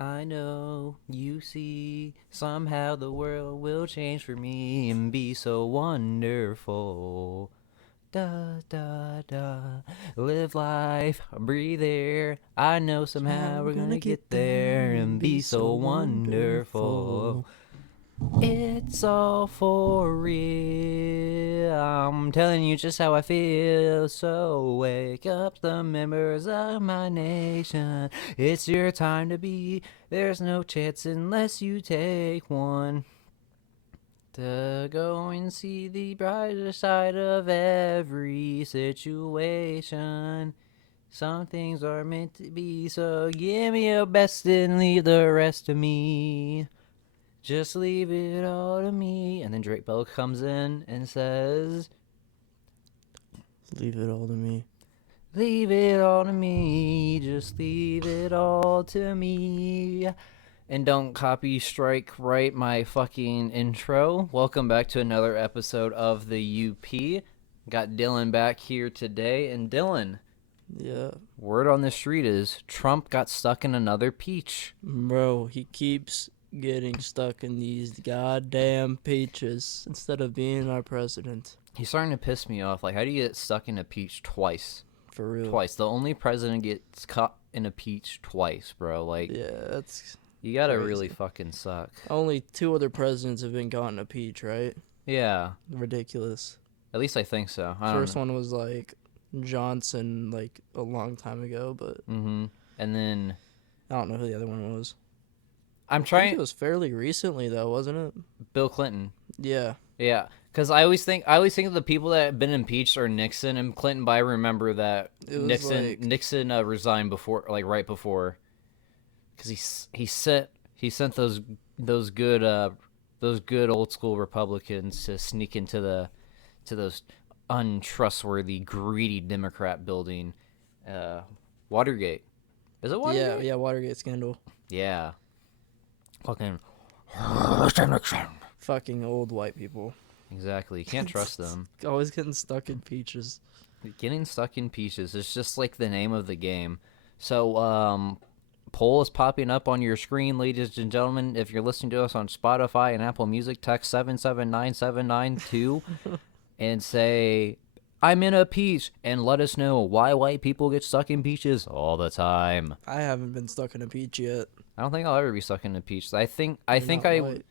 I know, you see, somehow the world will change for me and be so wonderful. Da da da, live life, breathe air. I know somehow we're gonna get there and be so wonderful. It's all for real. I'm telling you just how I feel. So wake up the members of my nation. It's your time to be. There's no chance unless you take one. To go and see the brighter side of every situation. Some things are meant to be, so give me your best and leave the rest to me. Just leave it all to me. And then Drake Bell comes in and says, Leave it all to me. leave it all to me. Just leave it all to me. And don't copy, strike, write my fucking intro. Welcome back to another episode of the UP. Got Dylan back here today. And Dylan, Yeah. word on the street is Trump got stuck in another peach. Bro, he keeps getting stuck in these goddamn peaches instead of being our president. He's starting to piss me off. Like, how do you get stuck in a peach twice? For real. Twice. The only president gets caught in a peach twice, bro. Like, Yeah, that's you gotta crazy. really fucking suck. only 2 other presidents have been caught in a peach, right? Yeah. Ridiculous. At least I think so. I don't First one was like Johnson, like a long time ago, but Mm-hmm. And then I don't know who the other one was. I'm I think trying it was fairly recently though, wasn't it? Bill Clinton. Yeah. Yeah. Because I always think of the people that have been impeached are Nixon and Clinton, but I remember that It was Nixon resigned before, like right before, because he sent those good old school Republicans to sneak into those untrustworthy, greedy Democrat building, Watergate. Is it Watergate? Yeah, Watergate scandal. Yeah. Fucking. Fucking old white people. Exactly. You can't trust them. Always getting stuck in peaches. Getting stuck in peaches is just like the name of the game. So, poll is popping up on your screen, ladies and gentlemen. If you're listening to us on Spotify and Apple Music, text 779792 and say, I'm in a peach, and let us know why white people get stuck in peaches all the time. I haven't been stuck in a peach yet. I don't think I'll ever be stuck in a peach. I think You're I not would. white.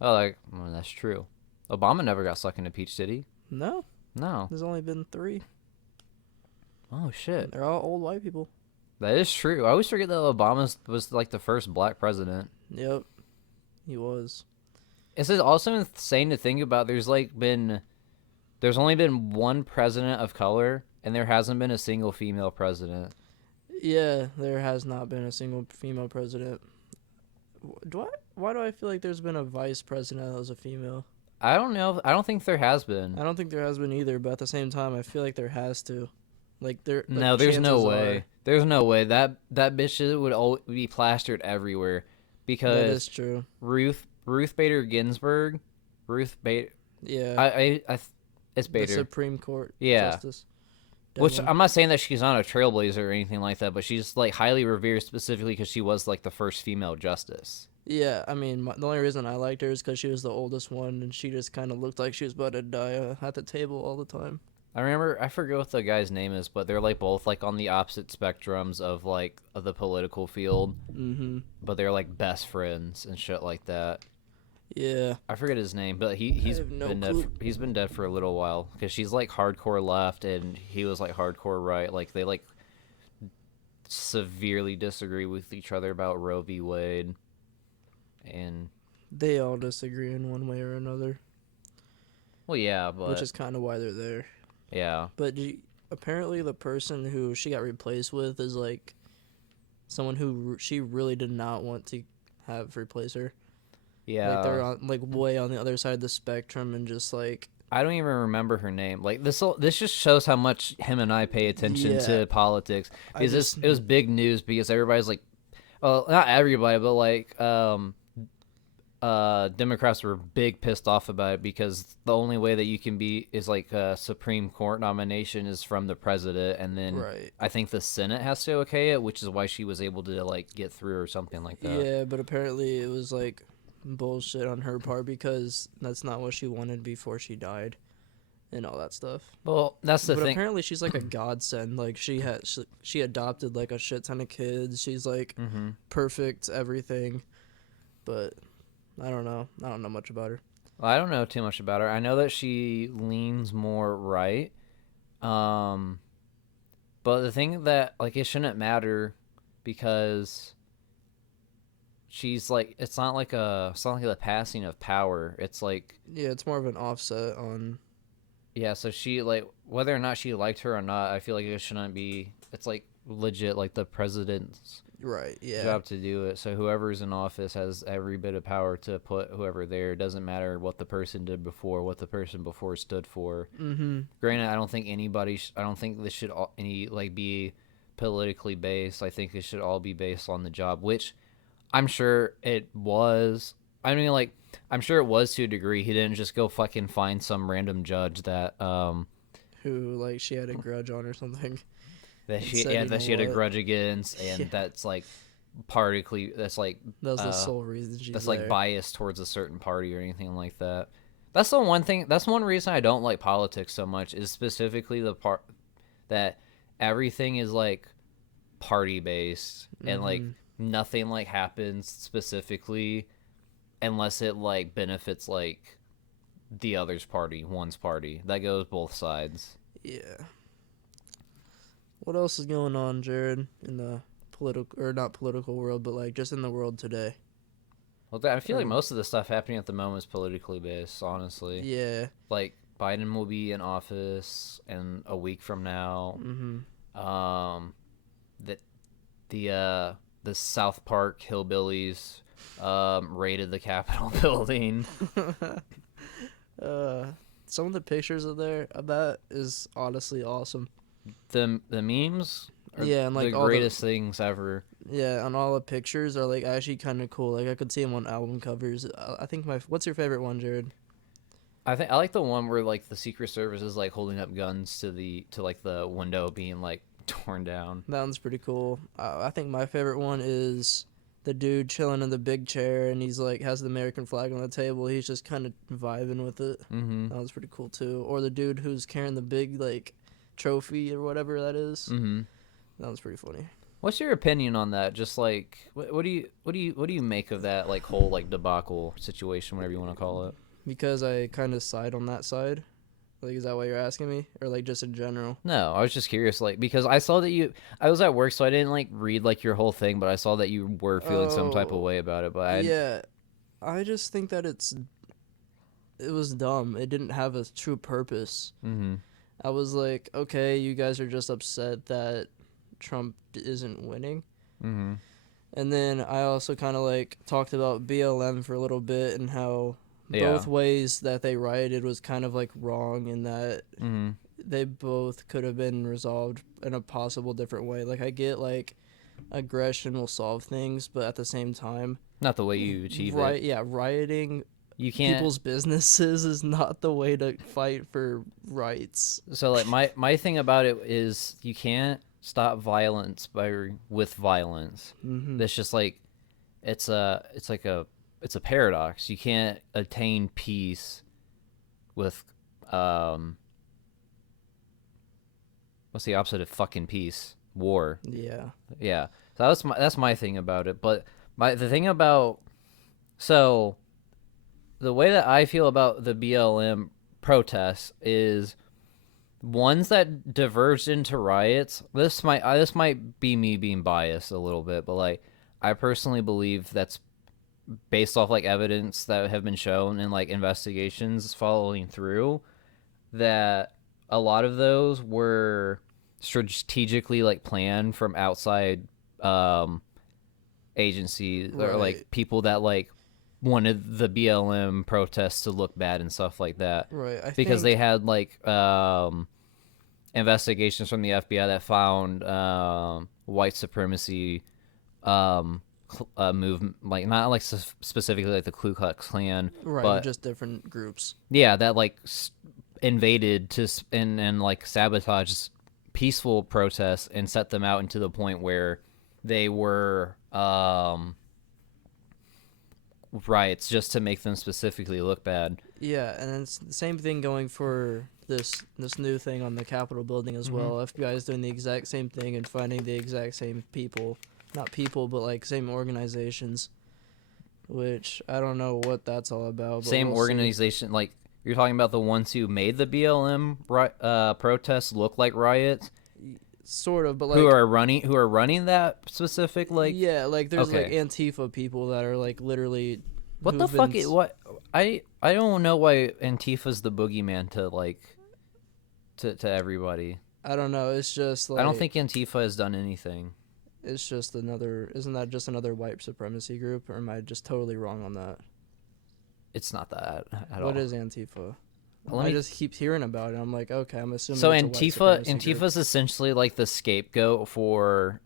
Oh, like, well, that's true. Obama never got stuck in a peach, did he? No, No. there's only been 3. Oh shit. They're all old white people. That is true. I always forget that Obama was like the first black president. Yep, he was. It's also insane to think about. There's only been one president of color, and there hasn't been a single female president. Yeah, there has not been a single female president. Why do I feel like there's been a vice president that was a female? I don't know. I don't think there has been. I don't think there has been either, but at the same time, I feel like there has to. No, there's no chances way. are- There's no way that bitch would always be plastered everywhere, That because is true. Ruth Bader Ginsburg, Yeah. it's The Bader. Supreme Court Yeah. Justice. Which Devlin. I'm not saying that she's not a trailblazer or anything like that, but she's like highly revered specifically because she was like the first female justice. Yeah, I mean, the only reason I liked her is because she was the oldest one, and she just kind of looked like she was about to die at the table all the time. I forget what the guy's name is, but they're like both like on the opposite spectrums of like of the political field, Mm-hmm. but they're like best friends and shit like that. Yeah. I forget his name, but he's have no been clue. he's been dead for a little while because she's like hardcore left and he was like hardcore right. Like they like severely disagree with each other about Roe v. Wade, and They all disagree in one way or another, well, yeah, but which is kind of why they're there. yeah. But apparently the person who she got replaced with is like someone who she really did not want to have replace her. Yeah, Like they're on like way on the other side of the spectrum and just like I don't even remember her name. Like this just shows how much him and I pay attention Yeah. to politics. I Because just- it was big news because everybody's like, well, not everybody, but like Democrats were big pissed off about it because the only way that you can be is like a Supreme Court nomination is from the president, and then Right. I think the Senate has to okay it, which is why she was able to like get through or something like that. Yeah, but apparently it was like bullshit on her part because that's not what she wanted before she died and all that stuff. Well, that's the But thing. apparently she's like a godsend. Like she adopted like a shit ton of kids. She's like Mm-hmm. perfect everything. But I don't know. I don't know much about her. Well, I don't know too much about her. I know that she leans more right. Um, but the thing that like it shouldn't matter because she's like it's not like the passing of power. It's like Yeah, it's more of an offset on. yeah, so she like whether or not she liked her or not, I feel like it shouldn't be. It's like legit like the president's Right. Yeah. job to do it. So whoever's in office has every bit of power to put whoever there. It doesn't matter what the person did before, what the person before stood for. Mm-hmm. Granted, I don't think anybody. I don't think this should any like be politically based. I think it should all be based on the job, which I'm sure it was. I mean, like I'm sure it was to a degree. He didn't just go fucking find some random judge that Who like she had a grudge on or something. that And she said, yeah "You that know she had a what?" grudge against, and Yeah. that's like particularly that's like That was the sole reason she's that's there. like biased towards a certain party or anything like that. That's the one thing. That's one reason I don't like politics so much is specifically the part that everything is like party based and like Mm-hmm. nothing like happens specifically unless it like benefits like the other's party, one's party. That goes both sides. Yeah. What else is going on, Jared, in the political or not political world, but like just in the world today? Well, I feel like Or- most of the stuff happening at the moment is politically based, honestly. Yeah. Like Biden will be in office in a week from now. Mm-hmm. That the South Park hillbillies raided the Capitol building. Some of the pictures of that is honestly awesome. The memes are Yeah, and like the all greatest things ever. yeah, and all the pictures are like actually kind of cool. Like I could see them on album covers. I think what's your favorite one, Jared? I like the one where like the Secret Service is like holding up guns to like the window being like torn down. That one's pretty cool. I think my favorite one is the dude chilling in the big chair and he's like has the American flag on the table. He's just kind of vibing with it. Mm-hmm. That was pretty cool too. Or the dude who's carrying the big like trophy or whatever that is. Mm-hmm. That was pretty funny. What's your opinion on that? Just like what do you make of that like whole like debacle situation, whatever you want to call it? Because I kind of side on that side. Like, is that what you're asking me, or like just in general? No, I was just curious, like because I saw that I was at work, so I didn't like read like your whole thing, but I saw that you were feeling some type of Oh, way about it. But yeah, I just think that it was dumb. It didn't have a true purpose. mm-hmm. I was like, okay, you guys are just upset that Trump isn't winning. Mm-hmm. And then I also kind of like talked about BLM for a little bit and how Yeah. both ways that they rioted was kind of like wrong in that Mm-hmm. they both could have been resolved in a possible different way. Like I get like aggression will solve things, but at the same time, Not the way you achieve right? it. Yeah, rioting You can't. people's businesses is not the way to fight for rights. So like my thing about it is you can't stop violence with violence. Mm-hmm. That's just like it's a paradox. You can't attain peace with what's the opposite of fucking peace? War. Yeah. Yeah. So that's my thing about it. But the thing about so the way that I feel about the BLM protests is ones that diverged into riots. This might be me being biased a little bit, but like I personally believe that's based off like evidence that have been shown and like investigations following through that a lot of those were strategically like planned from outside agencies or like Right. people that like wanted the BLM protests to look bad and stuff like that Right. I because think they had like investigations from the FBI that found white supremacy movement, like not like specifically like the Ku Klux Klan, Right, but just different groups. yeah, that like invaded and like sabotaged peaceful protests and set them out into the point where they were riots just to make them specifically look bad. Yeah, and it's the same thing going for this new thing on the Capitol building as well. FBI is doing the exact same thing and finding the exact same people, not people, but like same organizations, which I don't know what that's all about. But Same we'll see. organization, like you're talking about the ones who made the BLM protests look like riots, Sort of, but like who are running that specific like. yeah, like there's like Okay. Antifa people that are like literally. What the who've fuck? been What I don't know why Antifa's the boogeyman to like to everybody. I don't know. It's just like I don't think Antifa has done anything. it's just another. Isn't that just another white supremacy group, or am I just totally wrong on that? It's not that at all. What is Antifa? Let I me- just keep hearing about it. I'm like, okay, I'm assuming. So it's a white supremacy group. Antifa's essentially like the scapegoat for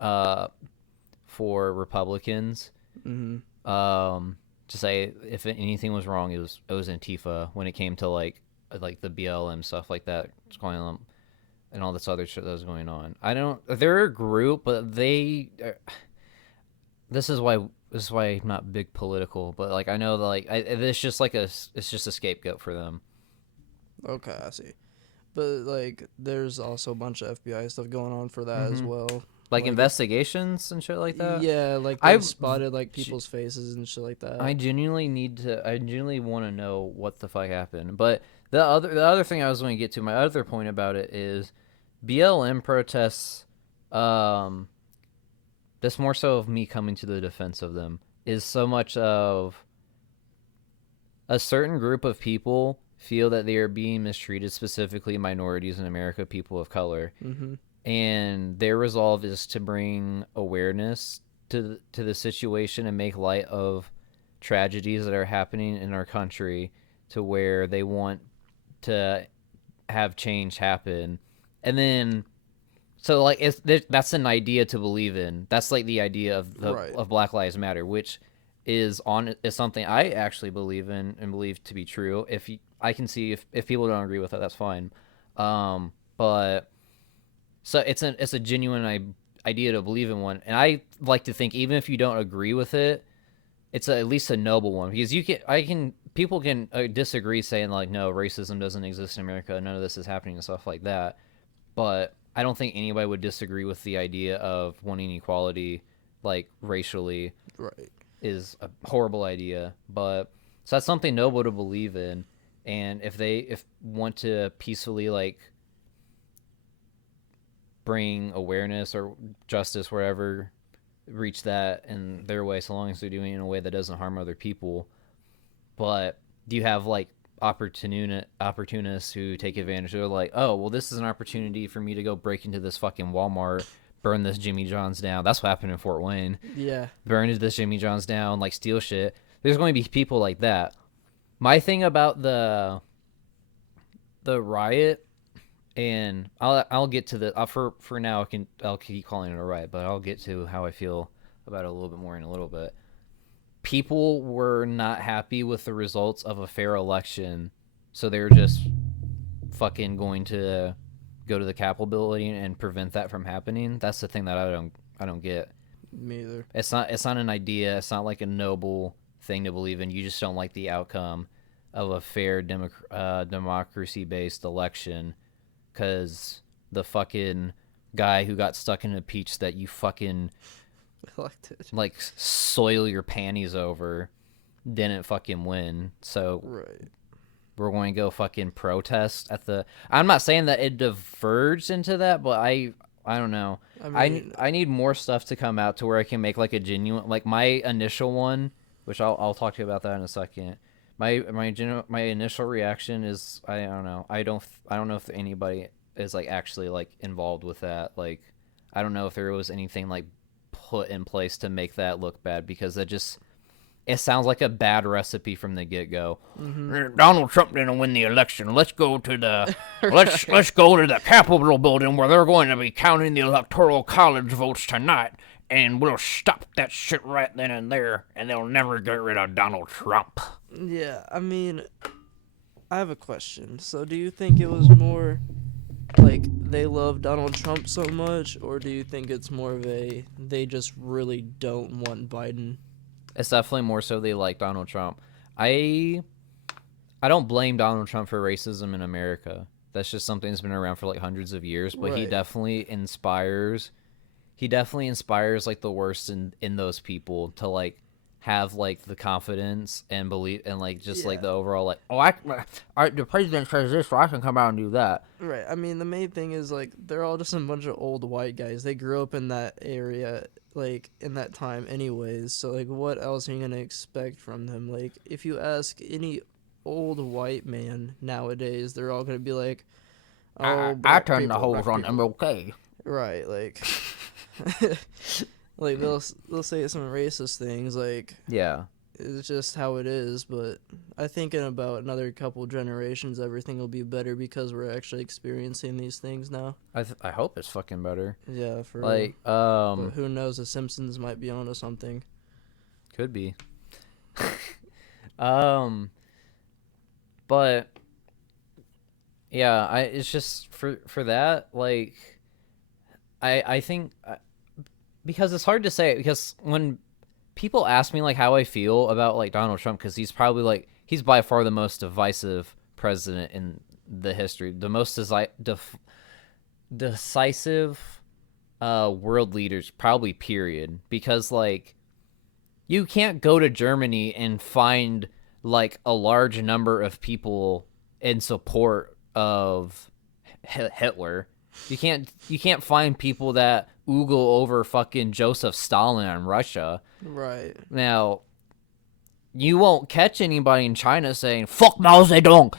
Republicans. To say if anything was wrong, it was Antifa when it came to like the BLM stuff like that going on and all this other shit that was going on. They're a group, but this is why I'm not big political, but like I know that like it's just a scapegoat for them. Okay, I see. But like, there's also a bunch of FBI stuff going on for that as well. Like investigations and shit like that. Yeah, like I've they've spotted like people's faces and shit like that. I genuinely want to know what the fuck happened. But the other thing I was going to get to, my other point about it is BLM protests. That's more so of me coming to the defense of them. Is so much of a certain group of people feel that they are being mistreated, specifically minorities in America, people of color. And their resolve is to bring awareness to the situation and make light of tragedies that are happening in our country, to where they want to have change happen. And then so like that's an idea to believe in. That's like the idea of of Black Lives Matter, which is something I actually believe in and believe to be true. I can see if people don't agree with it, that's fine. But so it's a genuine idea to believe in one, and I like to think even if you don't agree with it, it's at least a noble one, because people can disagree, saying like, no, racism doesn't exist in America, none of this is happening and stuff like that. But I don't think anybody would disagree with the idea of wanting equality, like racially, is a horrible idea. But so that's something noble to believe in, and if want to peacefully like bring awareness or justice wherever, reach that in their way, so long as they're doing it in a way that doesn't harm other people. But do you have like opportunists who take advantage? They're like, oh well, this is an opportunity for me to go break into this fucking Walmart, burn this Jimmy John's down. That's what happened in Fort Wayne. Yeah, burn this Jimmy John's down, like steal shit. There's going to be people like that. My thing about the riot, and I'll get to the for now I'll keep calling it a riot, but I'll get to how I feel about it a little bit more in a little bit. People were not happy with the results of a fair election, so they're just fucking going to go to the Capitol building and prevent that from happening. That's the thing that I don't get. me either. It's not an idea. It's not like a noble thing to believe in. You just don't like the outcome of a fair democracy-based election, because the fucking guy who got stuck in a peach that you fucking Elected. like soil your panties over didn't fucking win. So we're going to go fucking protest at the. I'm not saying that it diverged into that, but I don't know. I need more stuff to come out to where I can make like a genuine, like my initial one, which I'll talk to you about that in a second. My initial reaction is I don't know. I don't know if anybody is like actually like involved with that. Like I don't know if there was anything like put in place to make that look bad, because it sounds like a bad recipe from the get-go. Donald Trump didn't win the election. Let's go to the let's go to the Capitol building where they're going to be counting the electoral college votes tonight, and we'll stop that shit right then and there, and they'll never get rid of Donald Trump. Yeah, I mean, I have a question. So, do you think it was more like they love Donald Trump so much, or do you think it's more of a they just really don't want Biden? It's definitely more so they like Donald Trump. I I don't blame Donald Trump for racism in America. That's just something that's been around for like hundreds of years, but Right. he definitely inspires like the worst in those people to like have like the confidence and believe and like just like Yeah. the overall like the president says this so I can come out and do that. Right. I mean, the main thing is like they're all just a bunch of old white guys. They grew up in that area, like in that time, anyways. So like, what else are you gonna expect from them? Like, if you ask any old white man nowadays, they're all gonna be like, "Oh, I black turn the people, holes black on people." MLK. Right. Like, like they'll say some racist things. Like, Yeah. it's just how it is, but I think in about another couple generations, everything will be better because we're actually experiencing these things now. I hope it's fucking better. Yeah, for real. Like But who knows? The Simpsons might be onto something. could be. um but yeah, I it's just for that like I think because it's hard to say because when people ask me like how I feel about like Donald Trump because he's probably like he's by far the most divisive president in the history, the most decisive world leaders probably period because like you can't go to Germany and find like a large number of people in support of Hitler. You can't find people that oogle over fucking Joseph Stalin in Russia. Right. Now, you won't catch anybody in China saying "fuck Mao Zedong"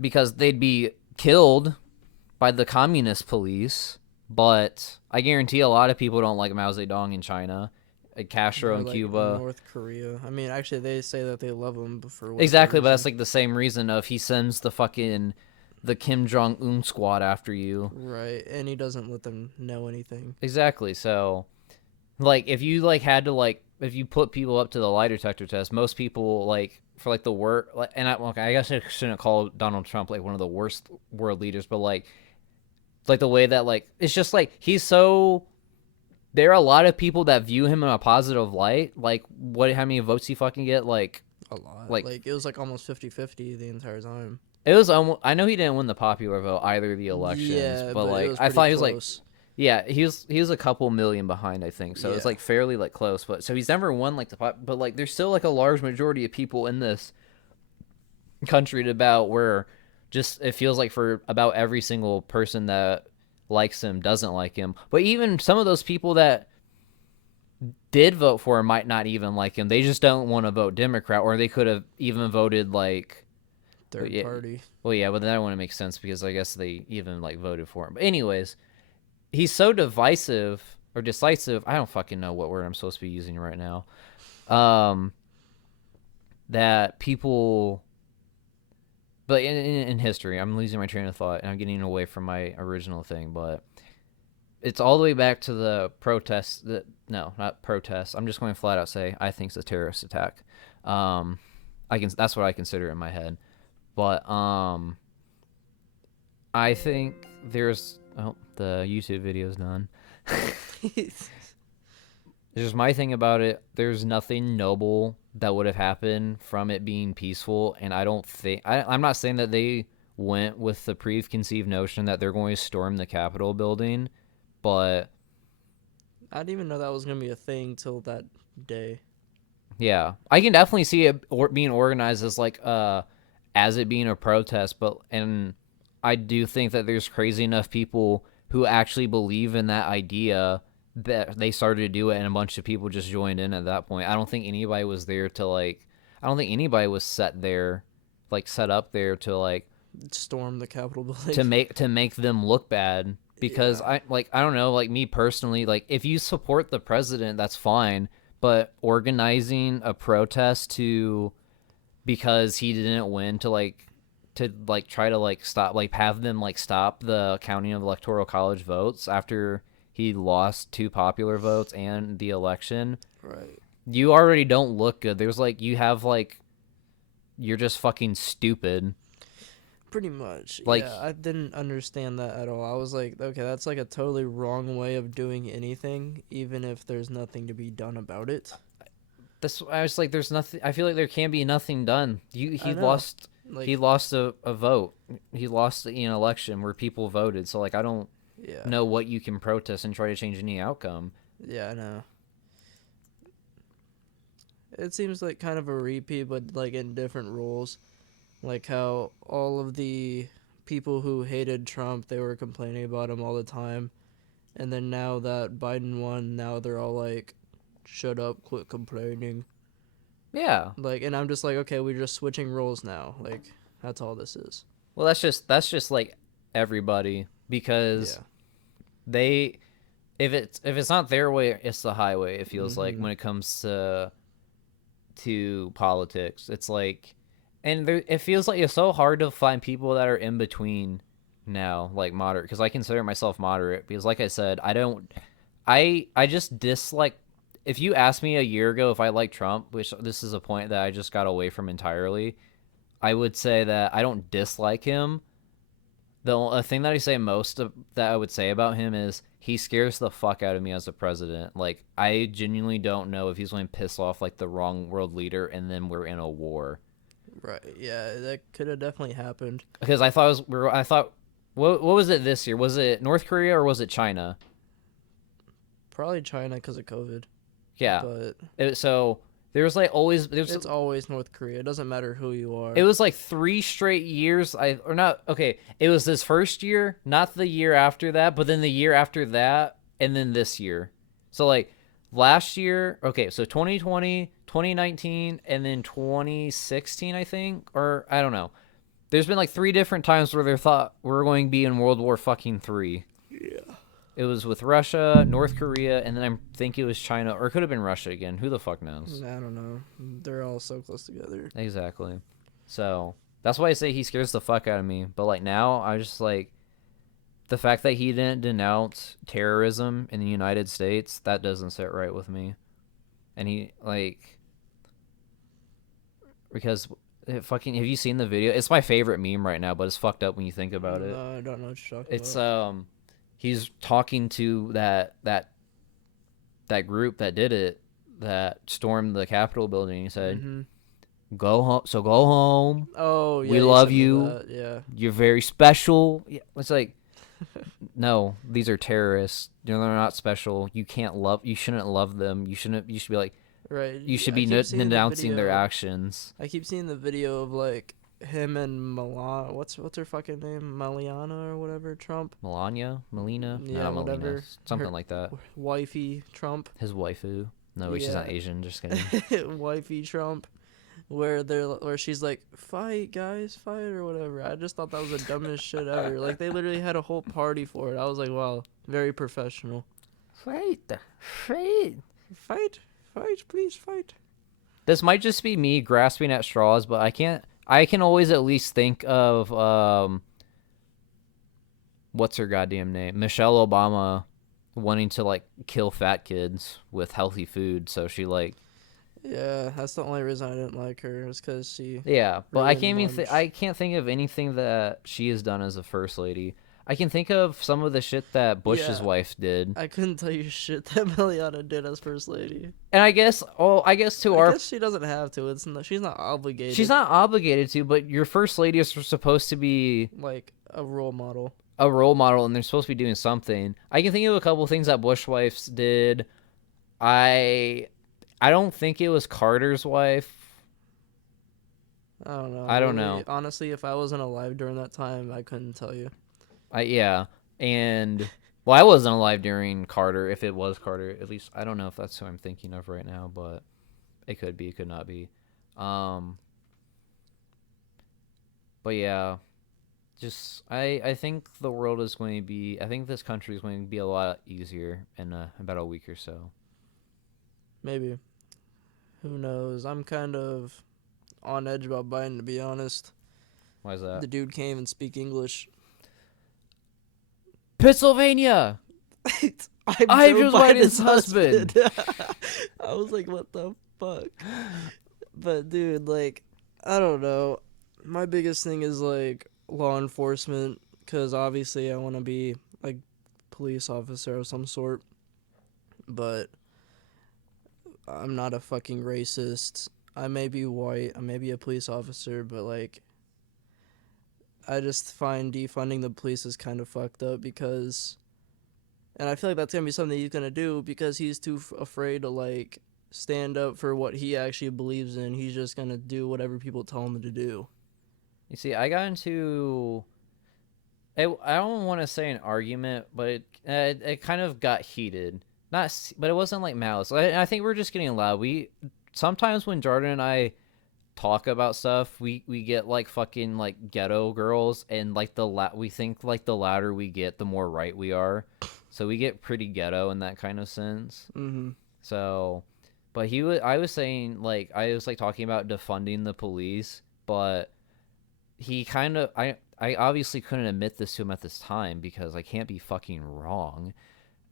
because they'd be killed by the communist police. But I guarantee a lot of people don't like Mao Zedong in China. Castro Or in like Cuba. North Korea. I mean, actually, they say that they love him for whatever Exactly, but reason. that's like the same reason of he sends the Kim Jong Un squad after you. Right, and he doesn't let them know anything. Exactly. So, like, if you like had to like, if you put people up to the lie detector test, most people like for like the worst. Like, and I guess I shouldn't call Donald Trump like one of the worst world leaders, but like the way that like it's just like he's so. There are a lot of people that view him in a positive light. Like, how many votes he fucking get? A lot. Like Like, it was like almost 50-50 the entire time. it was almost. I know he didn't win the popular vote either of the elections, Yeah, but but it like was I pretty thought he was like, close. yeah, he was a couple million behind, I think. So it's Yeah. like fairly like close, but so he's never won like the pop. But like there's still like a large majority of people in this country to about where just it feels like for about every single person that likes him doesn't like him. But even some of those people that did vote for him might not even like him. They just don't want to vote Democrat, or they could have even voted like Third yeah, party. well, yeah, but that wouldn't make sense because I guess they even like voted for him. But anyways, he's so divisive or decisive. I don't fucking know what word I'm supposed to be using right now. Um, that people, but in history, I'm losing my train of thought and I'm getting away from my original thing. But it's all the way back to the protests. No, not protests. I'm just going to flat out say I think it's a terrorist attack. That's what I consider in my head. But I think there's the YouTube video's done. There's my thing about it. There's nothing noble that would have happened from it being peaceful, and I don't think I'm not saying that they went with the preconceived notion that they're going to storm the Capitol building, but I didn't even know that was going to be a thing till that day. yeah, I can definitely see it being organized as it being a protest, and I do think that there's crazy enough people who actually believe in that idea that they started to do it, and a bunch of people just joined in at that point. I don't think anybody was there to like. I don't think anybody was set up there to like Storm the Capitol building. to make them look bad because Yeah. I don't know, like me personally, like if you support the president that's fine, but organizing a protest to because he didn't win to try to like stop like have them like stop the counting of electoral college votes after he lost 2 popular votes and the election, Right. you already don't look good. There's like you're just fucking stupid. Pretty much. Like, Yeah, I didn't understand that at all. I was like, okay, that's like a totally wrong way of doing anything, even if there's nothing to be done about it. I was like, there's nothing. I feel like there can be nothing done. He I know. lost. Like, He lost a vote. He lost an election where people voted. So like, I don't yeah. know what you can protest and try to change any outcome. Yeah, I know. It seems like kind of a repeat, but like in different roles. Like how all of the people who hated Trump, they were complaining about him all the time. And then now that Biden won, now they're all like, shut up, quit complaining. Yeah. Like, and I'm just like, okay, we're just switching roles now. Like, that's all this is. Well, that's just like everybody because Yeah. they if it's not their way, it's the highway. It feels like Mhm. when it comes to politics, it's like, and there, it feels like it's so hard to find people that are in between now, like moderate. Because I consider myself moderate. Because, like I said, I just dislike. If you asked me a year ago if I like Trump, which this is a point that I just got away from entirely, I would say that I don't dislike him. The thing that I say most of, that I would say about him is he scares the fuck out of me as a president. Like, I genuinely don't know if he's going to piss off like the wrong world leader and then we're in a war. Right. Yeah, that could have definitely happened. Because I thought what was it this year? Was it North Korea or was it China? Probably China because of COVID. Yeah. But So there's like always it's always North Korea. It doesn't matter who you are. It was like 3 straight years. It was this first year, not the year after that, but then the year after that, and then this year. So like last year, okay, so 2020, 2019, and then 2016, I think, or I don't know. There's been like 3 different times where they thought we were going to be in World War fucking 3. Yeah. It was with Russia, North Korea, and then I think it was China, or it could have been Russia again. Who the fuck knows? I don't know. They're all so close together. Exactly. So that's why I say he scares the fuck out of me. But like now, I just like the fact that he didn't denounce terrorism in the United States. That doesn't sit right with me. And he like because have you seen the video? It's my favorite meme right now, but it's fucked up when you think about it. No, I don't know what you're talking It's about. he's talking to that group that did it, that stormed the Capitol building. He said, Mhm. "Go home. So go home. Oh, yeah. We you love sent me you. that, yeah. You're very special." Yeah, it's like, no, these are terrorists. They're not special. You can't love. You shouldn't love them. You shouldn't. You should be like. Right. You should I be keep seeing the denouncing their video. actions. I keep seeing the video of like him and what's her fucking name? Maliana or whatever, Trump. Melania, Melina, Yeah, no, not Melina, whatever. something Her like that. Wifey Trump. His waifu. No, wait, she's not Yeah. Asian. Just kidding. Wifey Trump. Where she's like, fight guys, fight or whatever. I just thought that was the dumbest shit ever. Like they literally had a whole party for it. I was like, wow, very professional. Fight. Fight, please fight. This might just be me grasping at straws, but I can't. I can always at least think of what's her goddamn name? Michelle Obama wanting to like kill fat kids with healthy food, so she like. Yeah, that's the only reason I didn't like her is because she. Yeah, but I ruined can't even. lunch. I can't think of anything that she has done as a first lady. I can think of some of the shit that Bush's Yeah. wife did, I couldn't tell you shit that Meliana did as first lady. and I guess. Oh, I guess to I our. guess she doesn't have to. She's not obligated. She's not obligated to, but your first lady is supposed to be like a role model. a role model, and they're supposed to be doing something. I can think of a couple things that Bush wives did. I don't think it was Carter's wife. I don't know. I don't know. Honestly, if I wasn't alive during that time, I couldn't tell you. Yeah, and well, I wasn't alive during Carter. If it was Carter, at least I don't know if that's who I'm thinking of right now, but it could be, it could not be. But yeah, just I think the world is going to be. I think this country is going to be a lot easier in about a week or so. Maybe. Who knows? I'm kind of on edge about Biden, to be honest. Why is that? The dude can't even speak English. Pennsylvania. I'm Joe Biden's husband. I was like, what the fuck? But dude, like, I don't know. My biggest thing is like law enforcement, because obviously I want to be like police officer of some sort, but I'm not a fucking racist. I may be white, I may be a police officer, but like, I just find defunding the police is kind of fucked up because, and I feel like that's gonna be something he's gonna do because he's too afraid to like stand up for what he actually believes in. He's just gonna do whatever people tell him to do. You see, I got into I don't want to say an argument, but it kind of got heated. But it wasn't like malice. I think we're just getting loud. We sometimes when Jordan and I talk about stuff, we get like fucking like ghetto girls, and like we think like the louder we get, the more right we are. So we get pretty ghetto in that kind of sense. Mm-hmm. So, but I was saying like I was like talking about defunding the police, but he kind of I obviously couldn't admit this to him at this time because I can't be fucking wrong.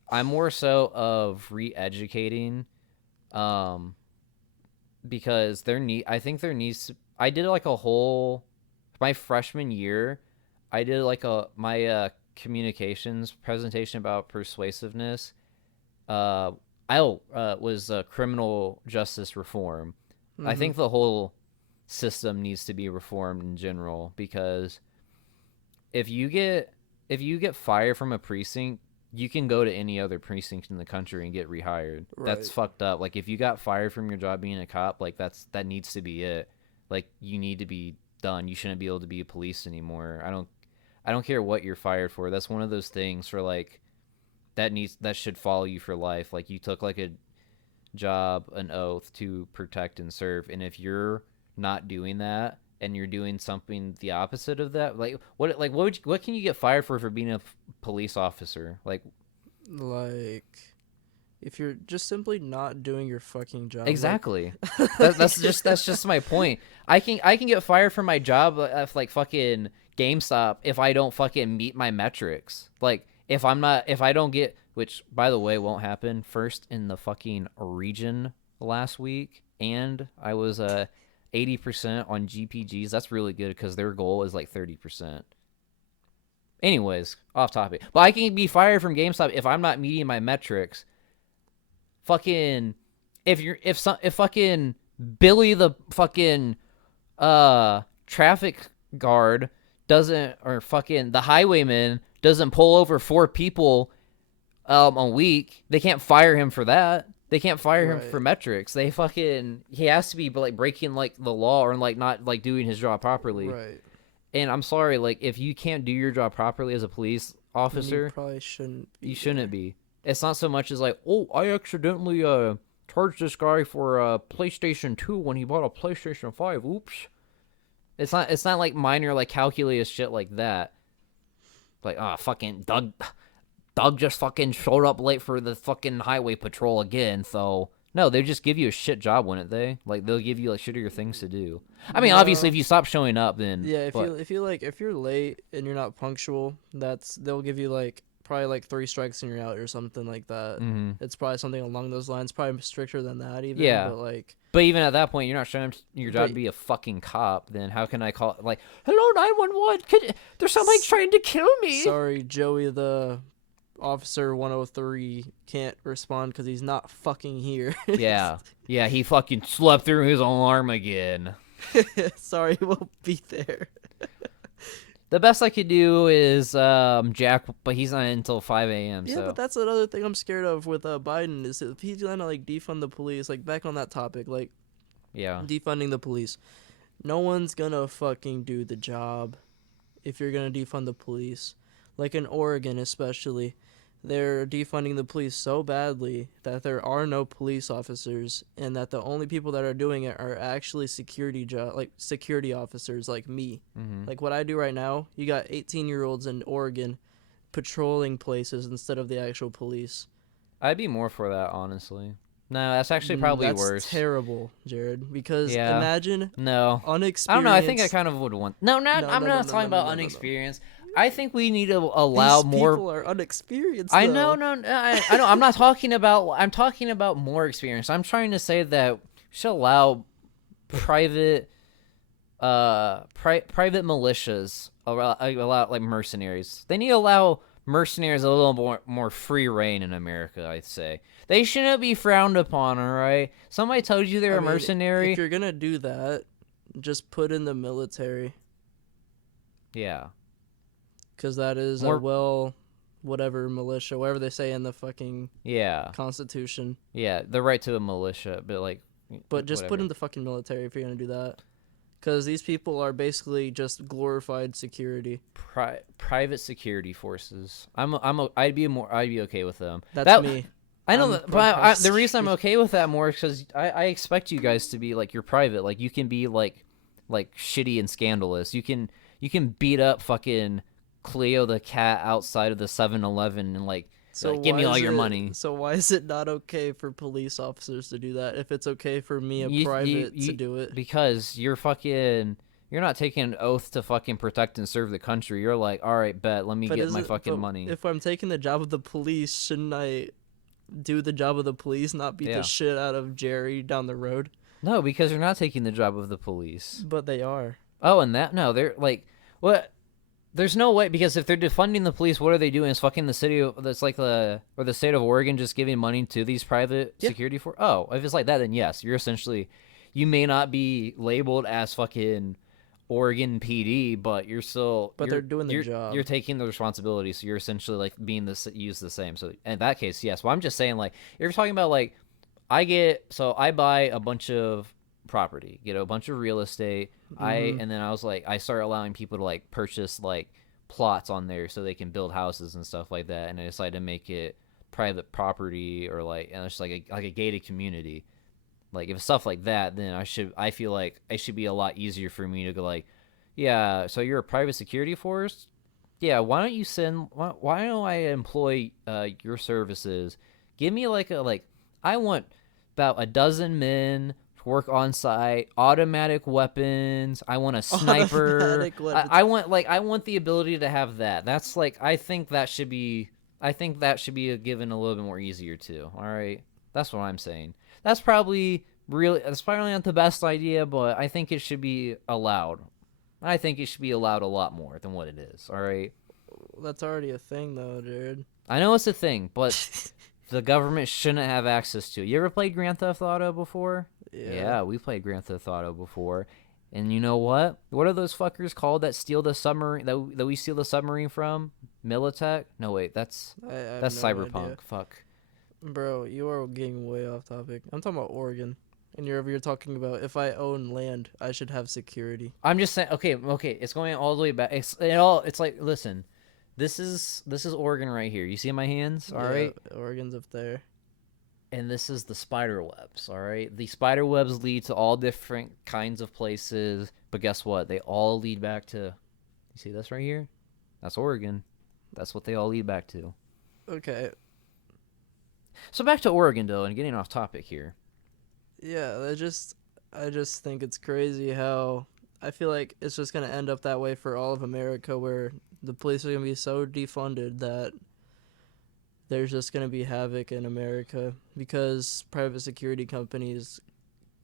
I'm more so of re-educating, because I think there needs. I did like a whole my freshman year. I did like my communications presentation about persuasiveness. I was criminal justice reform. Mm-hmm. I think the whole system needs to be reformed in general because if you get fired from a precinct, you can go to any other precinct in the country and get rehired. Right. That's fucked up. Like if you got fired from your job being a cop, like that needs to be it. Like you need to be done. You shouldn't be able to be a police anymore. I don't care what you're fired for. That's one of those things for like that should follow you for life. Like you took like a job, an oath to protect and serve, and if you're not doing that and you're doing something the opposite of that, what can you get fired for being a police officer? Like if you're just simply not doing your fucking job. Exactly. That's just my point. I can get fired from my job at like fucking GameStop if I don't fucking meet my metrics. Like if I don't get, which by the way won't happen, first in the fucking region last week, and I was 80% on GPGs. That's really good because their goal is like 30%. Anyways, off topic. But I can be fired from GameStop if I'm not meeting my metrics. Fucking if fucking Billy the fucking traffic guard doesn't, or fucking the highwayman doesn't pull over 4 people a week, they can't fire him for that. They can't fire him for metrics. He has to be like breaking like the law or like not like doing his job properly. Right. And I'm sorry, like if you can't do your job properly as a police officer, you probably shouldn't be. You shouldn't be. It's not so much as like, oh, I accidentally charged this guy for a PlayStation 2 when he bought a PlayStation 5. Oops. It's not like minor like calculus shit like that. Like, fucking Doug just fucking showed up late for the fucking highway patrol again, so no, they just give you a shit job, wouldn't they? Like they'll give you like shittier things to do. I mean, obviously if you stop showing up then yeah, if you're late and you're not punctual, they'll give you like probably like 3 strikes and you're out or something like that. Mm-hmm. It's probably something along those lines, probably stricter than that even. Yeah. But even at that point, you're not showing your job to be a fucking cop. Then how can I call like, hello 911? There's somebody trying to kill me. Sorry, Joey the Officer 103 can't respond because he's not fucking here. Yeah, he fucking slept through his alarm again. Sorry, he won't be there. The best I could do is Jack, but he's not until 5 a.m. Yeah, so. but that's another thing I'm scared of with Biden is if he's gonna like defund the police. Like back on that topic, like defunding the police. No one's gonna fucking do the job if you're gonna defund the police. Like in Oregon, especially, they're defunding the police so badly that there are no police officers, and that the only people that are doing it are actually security officers like me. Mm-hmm. Like what I do right now, you got 18-year-olds in Oregon patrolling places instead of the actual police. I'd be more for that, honestly. No, that's actually probably worse. That's terrible, Jared, because imagine unexperienced. I don't know, I think I kind of would want... I'm not talking about unexperienced. I think we need to allow These more. people are unexperienced. I though. know, no, I know. I'm not talking about. I'm talking about more experience. I'm trying to say that we should allow private, private militias allow like mercenaries. They need to allow mercenaries a little more free reign in America. I'd say they shouldn't be frowned upon. All right, somebody told you they're I a mean, mercenary. if you're gonna do that, just put in the military, Yeah, because that is a whatever militia, whatever they say in the fucking yeah, Constitution. yeah. The right to a militia, but like, But just put whatever. in the fucking military if you're gonna do that, because these people are basically just glorified security. Private security forces. I'd be okay with them. That's me. I know, I'm that, from but private the reason I'm security. okay with that more is because I expect you guys to be like you're private. Like you can be like shitty and scandalous. You can beat up fucking Cleo the cat outside of the 7-Eleven and like give me all your money. So why is it not okay for police officers to do that if it's okay for me, a private, to do it? Because you're not taking an oath to fucking protect and serve the country. You're like, all right, bet, let me get my fucking money. If I'm taking the job of the police, shouldn't I do the job of the police, not beat the shit out of Jerry down the road? No, because you're not taking the job of the police. But they are. Oh, and they're like, what? There's no way, because if they're defunding the police, what are they doing? Is fucking the city that's like the state of Oregon just giving money to these private security for? Oh, if it's like that, then yes, you may not be labeled as fucking Oregon PD, but they're doing the job. You're taking the responsibility, so you're essentially like being used the same. So in that case, yes. Well, I'm just saying, like, if you're talking about like, I buy a bunch of property, get a bunch of real estate. And then I start allowing people to like purchase like plots on there so they can build houses and stuff like that. And I decided to make it private property, or like, and it's like a gated community. Like if it's stuff like that, then I feel like it should be a lot easier for me to go like, yeah, so you're a private security force. Yeah, why don't I employ your services? Give me I want about a dozen men to work on site, automatic weapons. I want a sniper. Automatic weapons. I want the ability to have that. That's like I think that should be given a little bit more easier too. All right, that's what I'm saying. That's probably not the best idea, but I think it should be allowed. I think it should be allowed a lot more than what it is. All right. That's already a thing, though, dude. I know it's a thing, but the government shouldn't have access to it. You ever played Grand Theft Auto before? Yeah, we played Grand Theft Auto before. And you know what? What are those fuckers called that steal the submarine that we steal the submarine from? Militech? No, wait, that's Cyberpunk. Idea. Fuck. Bro, you are getting way off topic. I'm talking about Oregon. And you're talking about if I own land, I should have security. I'm just saying. Okay. It's going all the way back. It's like, listen, this is Oregon right here. You see my hands, all right? Oregon's up there. And this is the spider webs, all right? The spider webs lead to all different kinds of places, but guess what? They all lead back to. You see this right here? That's Oregon. That's what they all lead back to. Okay. So back to Oregon, though, and getting off topic here. Yeah, I just think it's crazy how I feel like it's just gonna end up that way for all of America, where the police are gonna be so defunded that there's just gonna be havoc in America because private security companies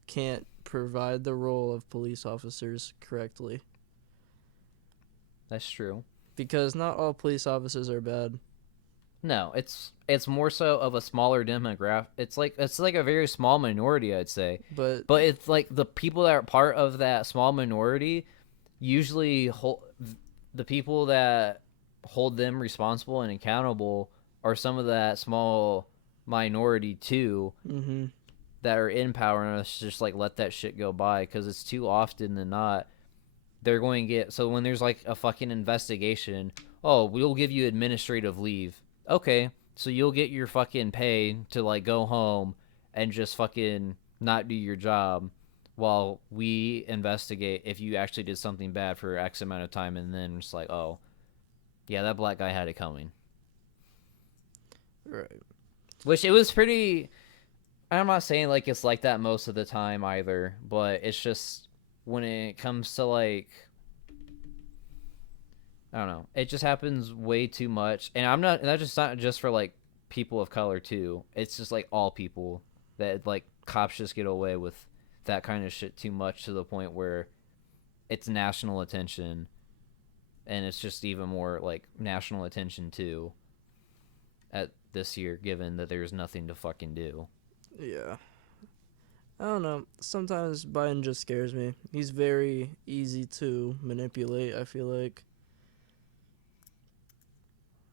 can't provide the role of police officers correctly. That's true. Because not all police officers are bad. No, it's more so of a smaller demographic. It's like a very small minority, I'd say. But it's like the people that are part of that small minority usually the people that hold them responsible and accountable are some of that small minority too, that are in power, and us just like let that shit go by, because it's too often than not they're going to get. So when there's like a fucking investigation, oh, we'll give you administrative leave. Okay, so you'll get your fucking pay to like go home and just fucking not do your job while we investigate if you actually did something bad for X amount of time, and then it's like, oh, yeah, that black guy had it coming. Right. Which it was pretty. I'm not saying like it's like that most of the time either, but it's just when it comes to like I don't know. It just happens way too much, and I'm not. That's just not just for like people of color too. It's just like all people that like cops just get away with that kind of shit too much to the point where it's national attention, and it's just even more like national attention too at this year, given that there's nothing to fucking do. Yeah. I don't know. Sometimes Biden just scares me. He's very easy to manipulate, I feel like.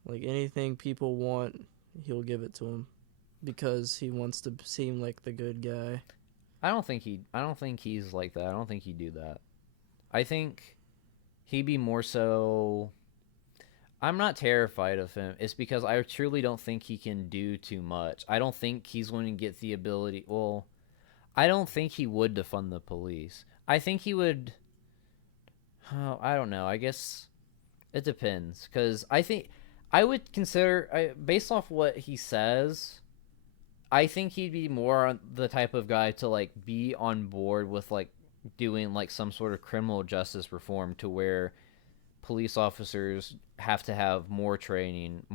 Like anything people want, he'll give it to them because he wants to seem like the good guy. I don't think he. I don't think he's like that. I don't think he'd do that. I think he'd be more so. I'm not terrified of him. It's because I truly don't think he can do too much. I don't think he's going to get the ability. Well, I don't think he would defund the police. I think he would. Oh, I don't know. I guess it depends. Because I think I would consider, based off what he says, I think he'd be more the type of guy to like be on board with like doing like some sort of criminal justice reform to where police officers have to have more training,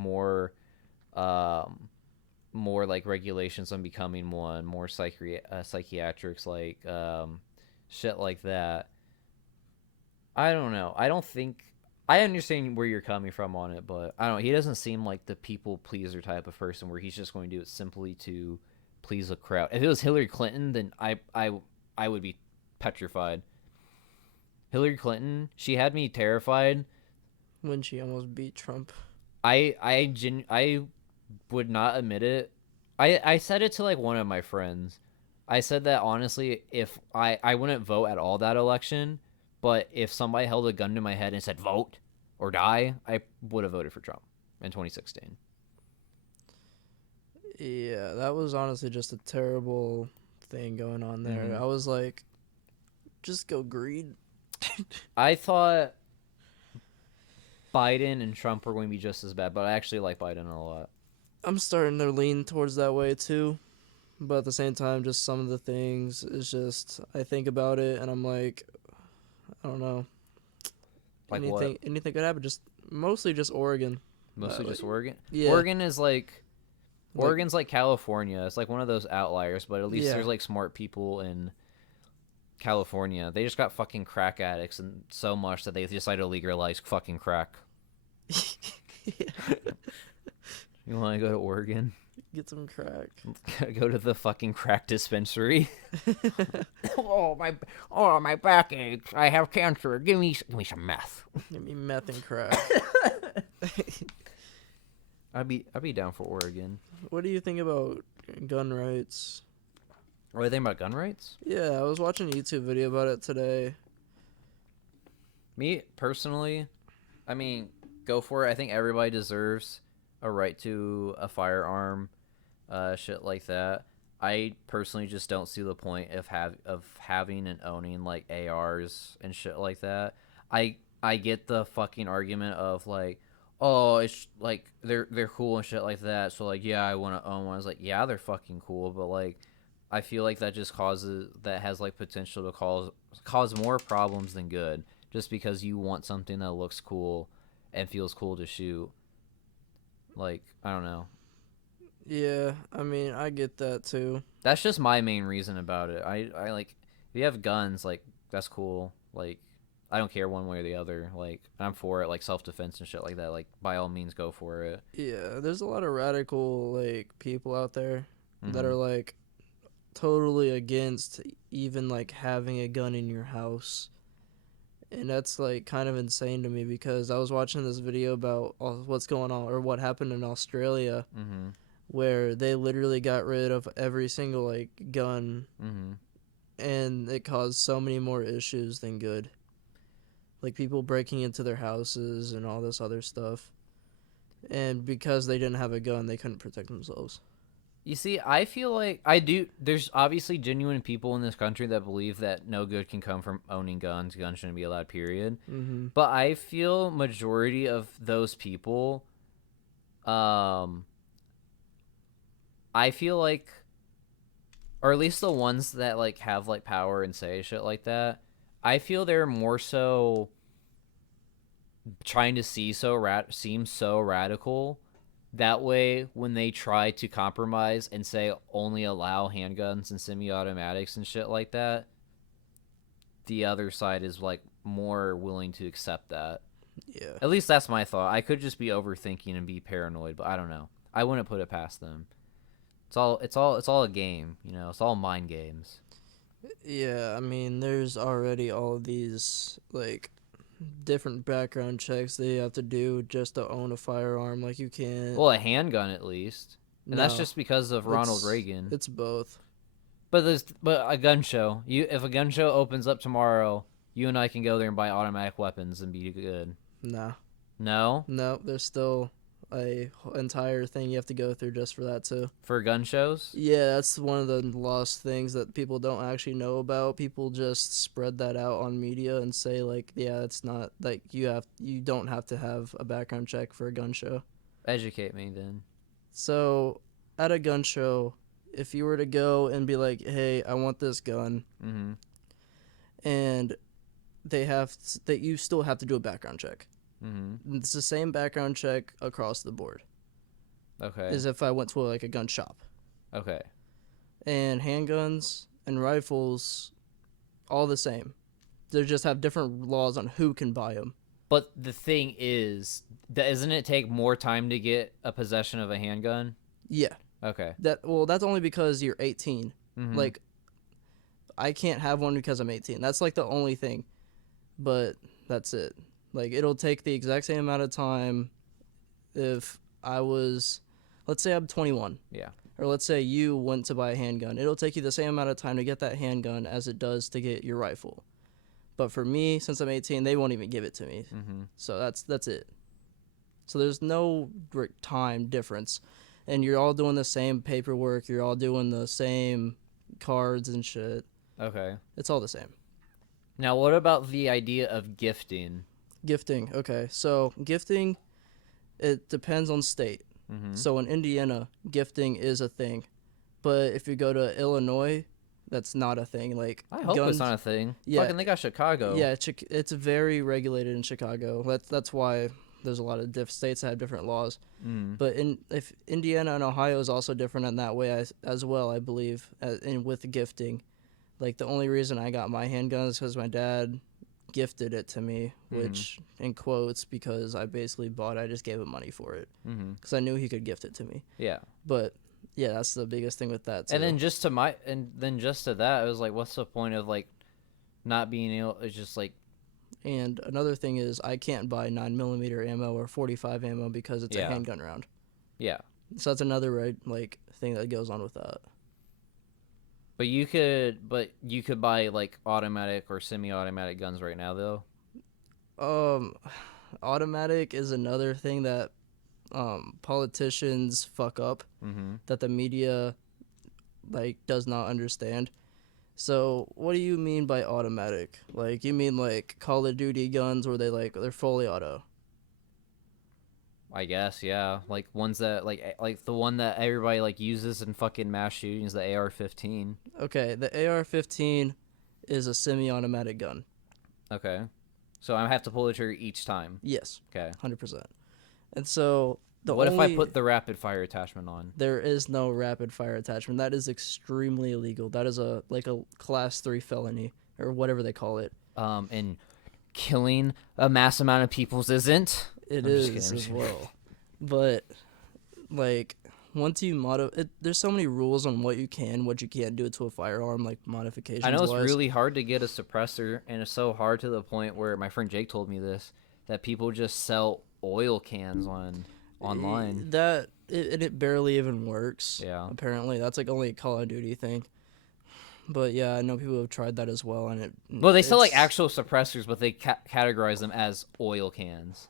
um, more like regulations on becoming one, more psychiatrics, like shit like that. I don't know. I don't think I understand where you're coming from on it, but I don't. He doesn't seem like the people pleaser type of person where he's just going to do it simply to please a crowd. If it was Hillary Clinton, then I would be petrified. Hillary Clinton, she had me terrified. When she almost beat Trump. I would not admit it. I said it to like one of my friends. I said that honestly, if I wouldn't vote at all that election, but if somebody held a gun to my head and said vote or die, I would have voted for Trump in 2016. Yeah, that was honestly just a terrible thing going on there. Mhm. I was like, just go green. I thought Biden and Trump were going to be just as bad, but I actually like Biden a lot. I'm starting to lean towards that way too. But at the same time, just some of the things is just I think about it and I'm like, I don't know. Like what? Anything could happen. Just mostly just Oregon. Mostly just Oregon. Yeah. Oregon is like Oregon's like California. It's like one of those outliers, but at least Yeah. there's like smart people in California. They just got fucking crack addicts and so much that they decided to legalize fucking crack. Yeah. You want to go to Oregon? Get some crack. Go to the fucking crack dispensary. oh my back aches. I have cancer. Give me some meth. Give me meth and crack. I'd be down for Oregon. What do you think about gun rights? What do you think about gun rights? Yeah, I was watching a YouTube video about it today. Me personally, I mean, go for it. I think everybody deserves a right to a firearm, shit like that. I personally just don't see the point of having and owning like ARs and shit like that. I get the fucking argument of like, oh, it's like they're cool and shit like that. So like, yeah, I want to own one. I was like, yeah, they're fucking cool, but like, I feel like that just has like potential to cause more problems than good, just because you want something that looks cool and feels cool to shoot. Like, I don't know. Yeah, I mean, I get that too. That's just my main reason about it. I like, if you have guns, like, that's cool. Like, I don't care one way or the other. Like, I'm for it, like self-defense and shit like that. Like, by all means, go for it. Yeah, there's a lot of radical like people out there that Mhm. are like totally against even like having a gun in your house. And that's like kind of insane to me because I was watching this video about what's going on or what happened in Australia Mhm. where they literally got rid of every single like gun Mhm. and it caused so many more issues than good. Like people breaking into their houses and all this other stuff. And because they didn't have a gun, they couldn't protect themselves. You see, I feel like I do. There's obviously genuine people in this country that believe that no good can come from owning guns. Guns shouldn't be allowed, period. Mhm. But I feel majority of those people, um, I feel like, or at least the ones that like have like power and say shit like that, I feel they're more so trying to seem so radical. That way, when they try to compromise and say only allow handguns and semi-automatics and shit like that, the other side is like more willing to accept that. Yeah. At least that's my thought. I could just be overthinking and be paranoid, but I don't know. I wouldn't put it past them. It's all a game, you know. It's all mind games. Yeah, I mean, there's already all of these, like, different background checks that you have to do just to own a firearm. Like, you can't. Well, a handgun at least, and that's No, just because of Ronald it's, Reagan. It's both. But a gun show. If a gun show opens up tomorrow, you and I can go there and buy automatic weapons and be good. Nah. No, No, there's still a entire thing you have to go through just for that, too. for gun shows. Yeah, that's one of the lost things that people don't actually know about. People just spread that out on media and say, like, yeah, it's not, like, you don't have to have a background check for a gun show. Educate me then. So, at a gun show, if you were to go and be like, hey, I want this gun, Mm-hmm. and you still have to do a background check. Mm-hmm. It's the same background check across the board Okay. as if I went to like a gun shop. Okay. And handguns and rifles, all the same. They just have different laws on who can buy them. But the thing is, doesn't it take more time to get a possession of a handgun? Yeah. Okay. That's only because you're 18. Mm-hmm. Like, I can't have one because I'm 18. That's like the only thing. But that's it. Like, it'll take the exact same amount of time if I was, let's say I'm 21. Yeah. Or let's say you went to buy a handgun. It'll take you the same amount of time to get that handgun as it does to get your rifle. But for me, since I'm 18, they won't even give it to me. Mm-hmm. So that's it. So there's no time difference. And you're all doing the same paperwork. You're all doing the same cards and shit. Okay. It's all the same. Now, what about the idea of gifting? Gifting. Okay. So gifting, it depends on state. Mm-hmm. So in Indiana, gifting is a thing. But if you go to Illinois, that's not a thing. Like, I hope it's not a thing. Yeah. Fucking they got Chicago. Yeah, it's very regulated in Chicago. That's why there's a lot of states that have different laws. Mm. But if Indiana and Ohio is also different in that way as well, I believe, with gifting. Like, the only reason I got my handgun is because my dad gifted it to me, which, in quotes, because I basically bought it. I just gave him money for it. Because I knew he could gift it to me. Yeah. But, yeah, that's the biggest thing with that, too. And then just to that, I was like, what's the point of, like, not being able, it's just like. And another thing is I can't buy 9mm ammo or 45 ammo because it's a handgun round. Yeah. So that's another thing that goes on with that. But you could buy like automatic or semi-automatic guns right now though. Automatic is another thing that politicians fuck up, that the media does not understand. So what do you mean by automatic? Like, you mean like Call of Duty guns where they're fully auto? I guess, yeah. Like ones that like the one that everybody like uses in fucking mass shootings, the AR-15. Okay, the AR-15 is a semi-automatic gun. Okay. So I have to pull the trigger each time. Yes. Okay. 100%. And so what if I put the rapid fire attachment on? There is no rapid fire attachment. That is extremely illegal. That is a class 3 felony or whatever they call it. And killing a mass amount of peoples isn't. It is as well. But once you there's so many rules on what you can't do to a firearm, like modifications. I know it's really hard to get a suppressor, and it's so hard to the point where my friend Jake told me this, that people just sell oil cans online. That it barely even works. Yeah. Apparently, that's only a Call of Duty thing. But yeah, I know people have tried that as well, and it. Well, they sell actual suppressors, but they categorize them as oil cans.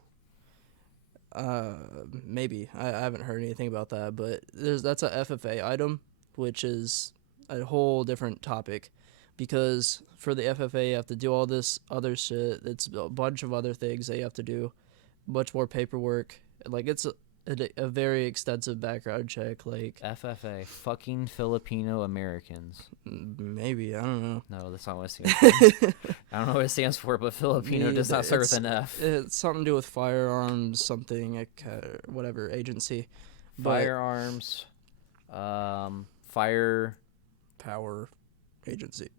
Maybe I haven't heard anything about that, but that's a FFA item, which is a whole different topic, because for the FFA you have to do all this other shit. It's a bunch of other things that you have to do, much more paperwork. a very extensive background check. Like FFA, fucking Filipino Americans. maybe I don't know. No, that's not what it stands for. I don't know what it stands for, but Filipino Me does either. not start with an F. It's something to do with firearms, something like whatever agency. But Firearms, fire. power agency.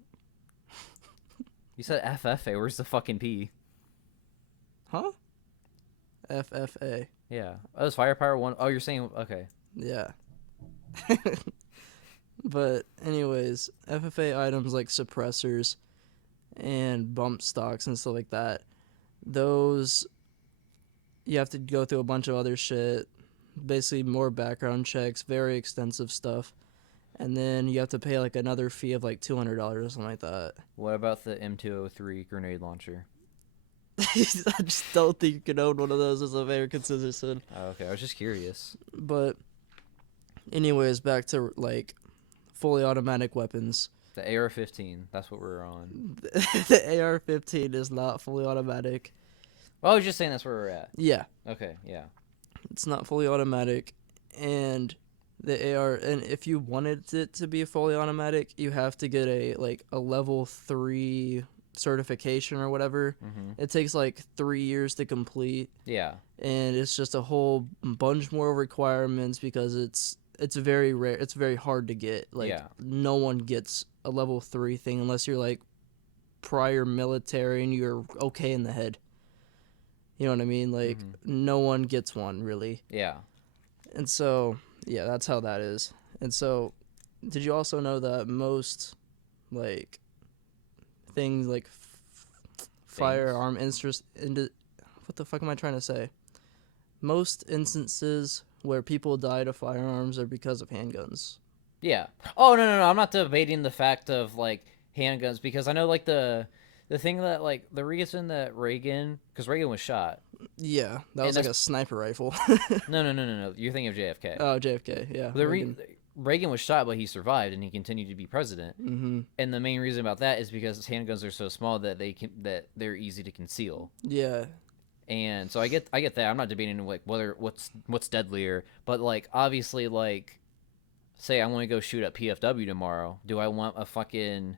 You said FFA. Where's the fucking P? Huh? FFA. Yeah. Oh, it's firepower one. Oh, you're saying okay. Yeah. But anyways, FFA items like suppressors and bump stocks and stuff like that, those you have to go through a bunch of other shit, basically more background checks, very extensive stuff, and then you have to pay like another fee of like $200 or something like that. What about the M203 grenade launcher? I just don't think you can own one of those as an American citizen. Oh, okay, I was just curious. But anyways, back to like fully automatic weapons. The AR-15. That's what we're on. The AR-15 is not fully automatic. Well, I was just saying that's where we're at. Yeah, Okay, yeah. it's not fully automatic, and and if you wanted it to be fully automatic, you have to get a level 3 certification or whatever. Mm-hmm. It takes like 3 years to complete, Yeah. and it's just a whole bunch more requirements because it's very rare. It's very hard to get. Like Yeah. no one gets a level 3 thing unless you're like prior military and you're okay in the head. You know what I mean? Like no one gets one really. Yeah. And so, yeah, that's how that is. And so, did you also know that most, like, things like firearm interest into what the fuck am I trying to say? Most instances where people die to firearms are because of handguns. Yeah. Oh, no. I'm not debating the fact of, like, handguns, because I know, like, the thing that, like, the reason that Reagan, because Reagan was shot. Yeah, that was like a sniper rifle. No. You're thinking of JFK. Oh, JFK, yeah. Reagan was shot, but he survived, and he continued to be president. Mm-hmm. And the main reason about that is because handguns are so small that they're easy to conceal. Yeah. And so I get that. I'm not debating like what's deadlier, but like obviously like, say I want to go shoot at PFW tomorrow. Do I want a fucking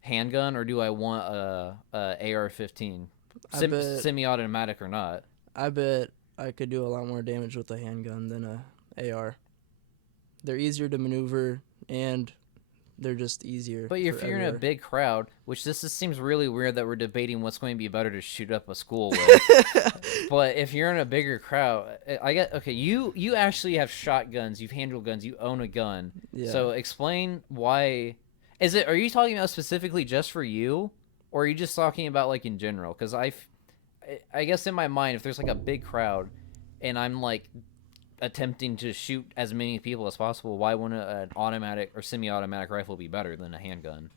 handgun or do I want a AR-15, semi-automatic or not? I bet I could do a lot more damage with a handgun than a AR. They're easier to maneuver and they're just easier. But if you're in a big crowd, which this seems really weird that we're debating what's going to be better to shoot up a school with. But if you're in a bigger crowd, you actually have shotguns, you've handled guns, you own a gun. Yeah. So explain why. Are you talking about specifically just for you, or are you just talking about like in general? Because I guess in my mind, if there's like a big crowd, and I'm like attempting to shoot as many people as possible, why wouldn't an automatic or semi-automatic rifle be better than a handgun?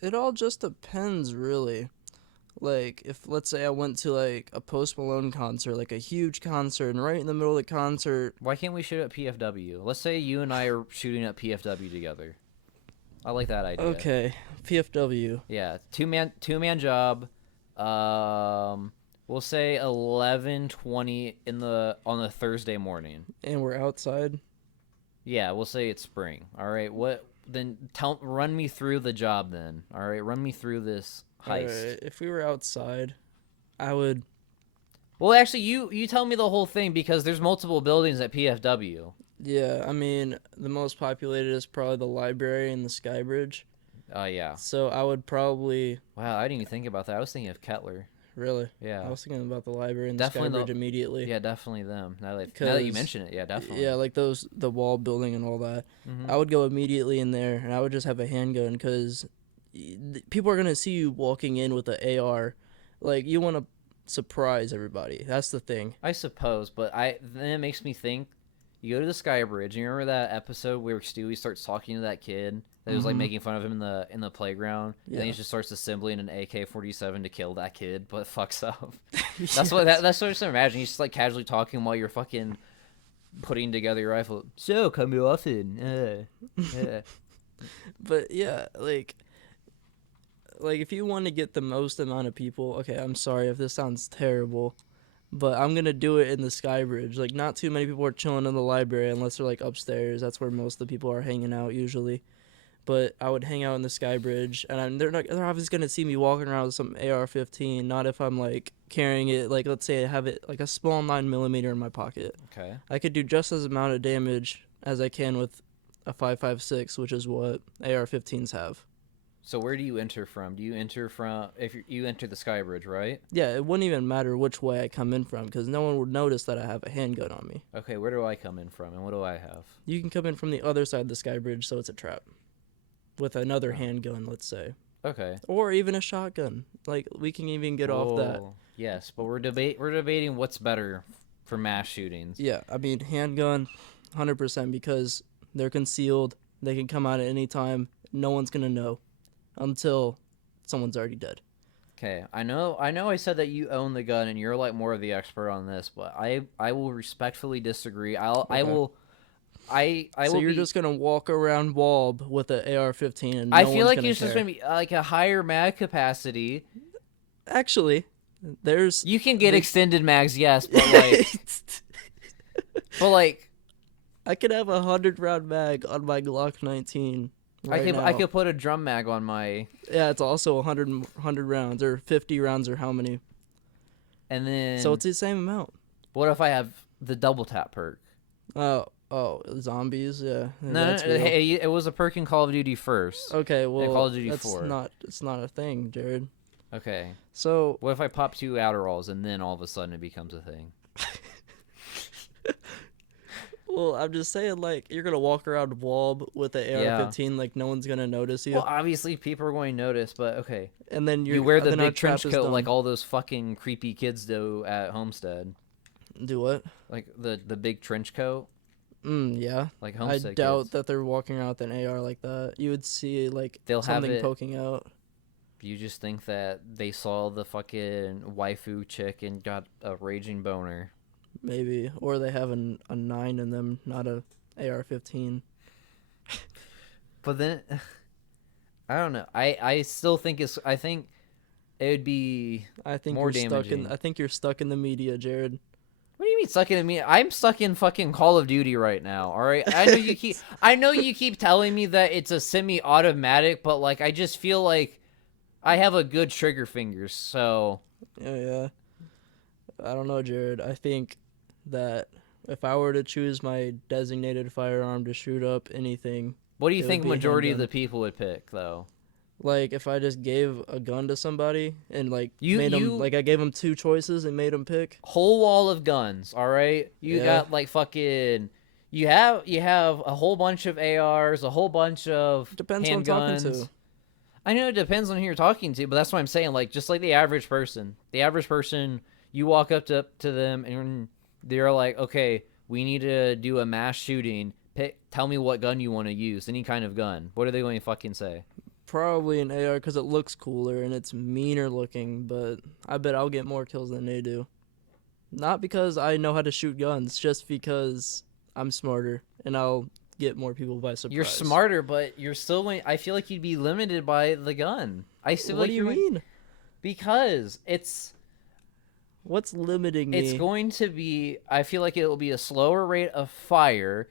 It all just depends, really. Like, if, let's say I went to, like, a Post Malone concert, like a huge concert, and right in the middle of the concert... Why can't we shoot at PFW? Let's say you and I are shooting at PFW together. I like that idea. Okay, PFW. Yeah, two-man job. We'll say 11:20 on the Thursday morning. And we're outside? Yeah, we'll say it's spring. All right, run me through the job then. All right, run me through this heist. All right, if we were outside, I would... Well, actually, you tell me the whole thing because there's multiple buildings at PFW. Yeah, I mean, the most populated is probably the library and the Sky Bridge. Oh, yeah. So I would probably... Wow, I didn't even think about that. I was thinking of Kettler. Really? Yeah. I was thinking about the library and Definitely the Sky Bridge immediately. Yeah, definitely them. Now that you mention it, yeah, definitely. Yeah, like the wall building and all that. Mm-hmm. I would go immediately in there, and I would just have a handgun because people are going to see you walking in with an AR. Like, you want to surprise everybody. That's the thing. I suppose, but then it makes me think, you go to the Sky Bridge, and you remember that episode where Stewie starts talking to that kid that was like making fun of him in the playground, and then he just starts assembling an AK-47 to kill that kid, but fucks up. Yes. That's what I just imagine. He's just like casually talking while you're fucking putting together your rifle. So come often. But yeah, like if you want to get the most amount of people, okay, I'm sorry if this sounds terrible, But I'm gonna do it in the Sky Bridge. Like, not too many people are chilling in the library unless they're like upstairs. That's where most of the people are hanging out usually. But I would hang out in the Sky Bridge, and they're obviously gonna see me walking around with some AR-15. Not if I'm like carrying it. Like, let's say I have it like a small 9mm in my pocket. Okay. I could do just as amount of damage as I can with a 5.56, which is what AR-15s have. So where do you enter from? Do you enter from if you enter the Sky Bridge, right? Yeah, it wouldn't even matter which way I come in from because no one would notice that I have a handgun on me. Okay, where do I come in from, and what do I have? You can come in from the other side of the Sky Bridge, so it's a trap. With another handgun, let's say. Okay. Or even a shotgun. Like, we can even get off that. Yes, but we're debating what's better for mass shootings. Yeah, I mean, handgun, 100% because they're concealed. They can come out at any time. No one's going to know until someone's already dead. Okay, I know I said that you own the gun and you're like more of the expert on this, but I will respectfully disagree. I will So you're just gonna walk around Walb with an AR-15 and no I feel one's like gonna it's just care. gonna be like a higher mag capacity. Actually, there's You can get extended mags, yes, but like I could have a 100-round mag on my Glock 19. Right I now. could put a drum mag on my, Yeah, it's also 100 rounds or 50 rounds or how many. and then So it's the same amount. what if I have the double tap perk? Oh, zombies. Yeah, No, that's real. hey, it was a perk in Call of Duty first. Okay, well, Call of Duty that's 4. it's not a thing, Jared. Okay. So What if I pop 2 Adderalls and then all of a sudden it becomes a thing? well, I'm just saying, like, you're gonna walk around Walb with an AR-15, like no one's gonna notice you, Well, obviously people are going to notice, but okay. and then You wear the then our big trench trap is coat done. like all those fucking creepy kids do at Homestead. Do what? Like the big trench coat, Yeah. like I Homestead doubt kids. that they're walking around with an AR like that. You would see like They'll have something it- poking out. You just think that they saw the fucking waifu chick and got a raging boner. Maybe, or they have a 9 in them, not a AR-15. But then, I don't know. I still think I think it would be. I think More you're stuck in. damaging. I think you're stuck in the media, Jared. What do you mean stuck in me? I'm stuck in fucking Call of Duty right now. All right. I know you keep telling me that it's a semi-automatic, but like I just feel like I have a good trigger fingers. So Yeah. I don't know, Jared. I think that if I were to choose my designated firearm to shoot up anything, what do you It would think be a majority of handgun. the people would pick though? like if I just gave a gun to somebody and like You- made you- them like I gave them 2 choices and made them pick. Whole wall of guns. All right. You Yeah. got like fucking. You have a whole bunch of ARs, a whole bunch of Depends who I'm handguns. talking to. I know it depends on who you're talking to, but that's what I'm saying. Like, just like the average person, you walk up to them and they're like, okay, we need to do a mass shooting. Tell me what gun you want to use, any kind of gun. What are they going to fucking say? Probably an AR because it looks cooler and it's meaner looking, but I bet I'll get more kills than they do. Not because I know how to shoot guns, just because I'm smarter and I'll get more people by surprise. You're smarter, but you're still going. I feel like you'd be limited by the gun. I feel What like do you you're mean? because What's limiting me? it's going to be. I feel like it will be a slower rate of fire.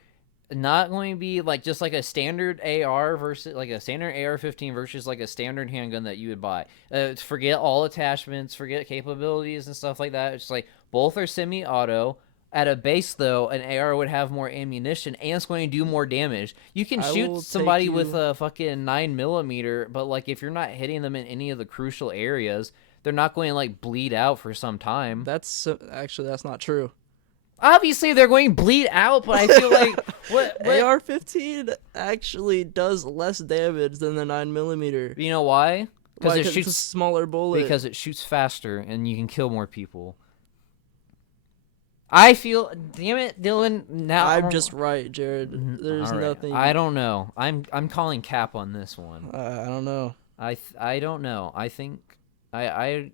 Not going to be like just like a standard AR versus like a standard AR-15 versus like a standard handgun that you would buy. Forget all attachments, forget capabilities and stuff like that. It's like both are semi-auto. At a base though, an AR would have more ammunition and it's going to do more damage. You can I will shoot take somebody with you- a fucking 9mm, but like if you're not hitting them in any of the crucial areas, they're not going to like bleed out for some time. Actually that's not true. Obviously, they're going to bleed out, but I feel like what AR-15 actually does less damage than the 9mm. you know why? Because Why? it 'Cause it's a shoots smaller bullet. because it shoots faster and you can kill more people. I feel, damn it, Dylan. Now I'm just right, Jared. There's All right. nothing. I don't know. I'm calling cap on this one. I don't know. I don't know. I think I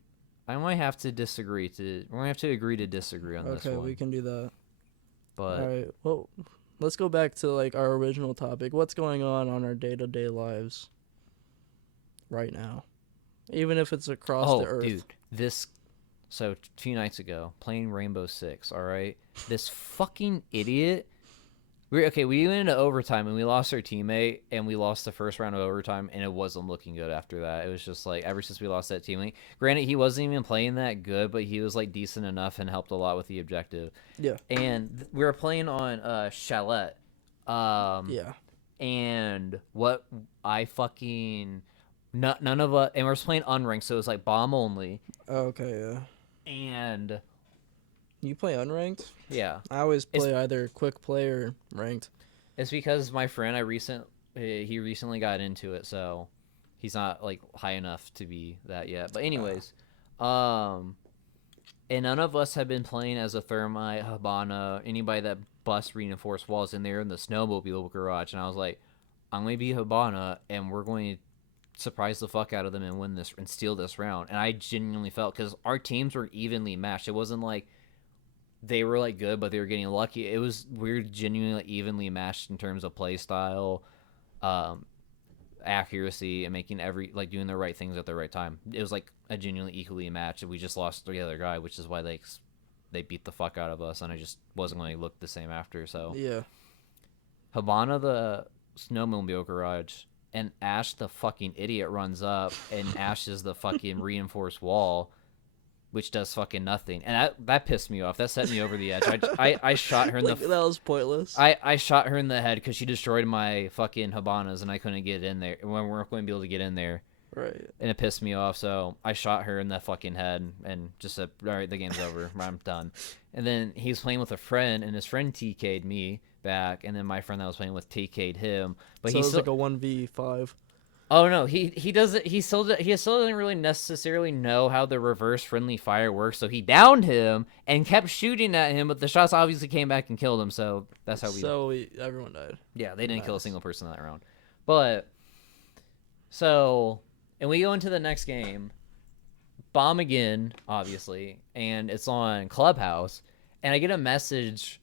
might have to disagree. We're gonna have to agree to disagree on this Okay, one. we can do that. But All right. Well, let's go back to like our original topic. What's going on our day-to-day lives right now? Even if it's across the earth. dude, this So, a few nights ago, playing Rainbow Six, all right? This fucking idiot. We went into overtime and we lost our teammate and we lost the first round of overtime and it wasn't looking good after that. It was just like ever since we lost that teammate. Granted, he wasn't even playing that good, but he was like decent enough and helped a lot with the objective. Yeah. And we were playing on Chalet. Yeah. And what I fucking none of us, and we're playing unranked, so it was like bomb only. Okay, yeah. And You play unranked? yeah, I always play either quick play or ranked. it's because my friend he recently got into it, so he's not like high enough to be that yet. But anyways, and none of us have been playing as a Thermite, Habana, anybody that busts reinforced walls in there in the snowmobile garage. And I was like, I'm going to be Habana, and we're going to surprise the fuck out of them and win this and steal this round. And I genuinely felt, because our teams were evenly matched. It wasn't like they were like good, but they were getting lucky. It was we're genuinely evenly matched in terms of play style, accuracy, and making doing the right things at the right time. It was like a genuinely equally matched. We just lost the other guy, which is why they beat the fuck out of us, and I just wasn't going to look the same after. So Yeah. Habana, the snowmobile garage, and Ash the fucking idiot runs up and ashes the fucking reinforced wall, which does fucking nothing. And that pissed me off. That set me over the edge. I shot her in Like, the that was pointless. I shot her in the head because she destroyed my fucking Habanas and I couldn't get in there. We weren't going to be able to get in there. Right. And it pissed me off, so I shot her in the fucking head and just said, all right, the game's over. I'm done. And then he was playing with a friend, and his friend TK'd me back, and then my friend that was playing with TK'd him. But So he it was still, like a 1v5. oh no, he doesn't he still doesn't really necessarily know how the reverse friendly fire works. So he downed him and kept shooting at him, but the shots obviously came back and killed him. So that's how Everyone died. yeah, they didn't kill a Nice. single person in that round. But so, and we go into the next game, bomb again, obviously, and it's on Clubhouse, and I get a message.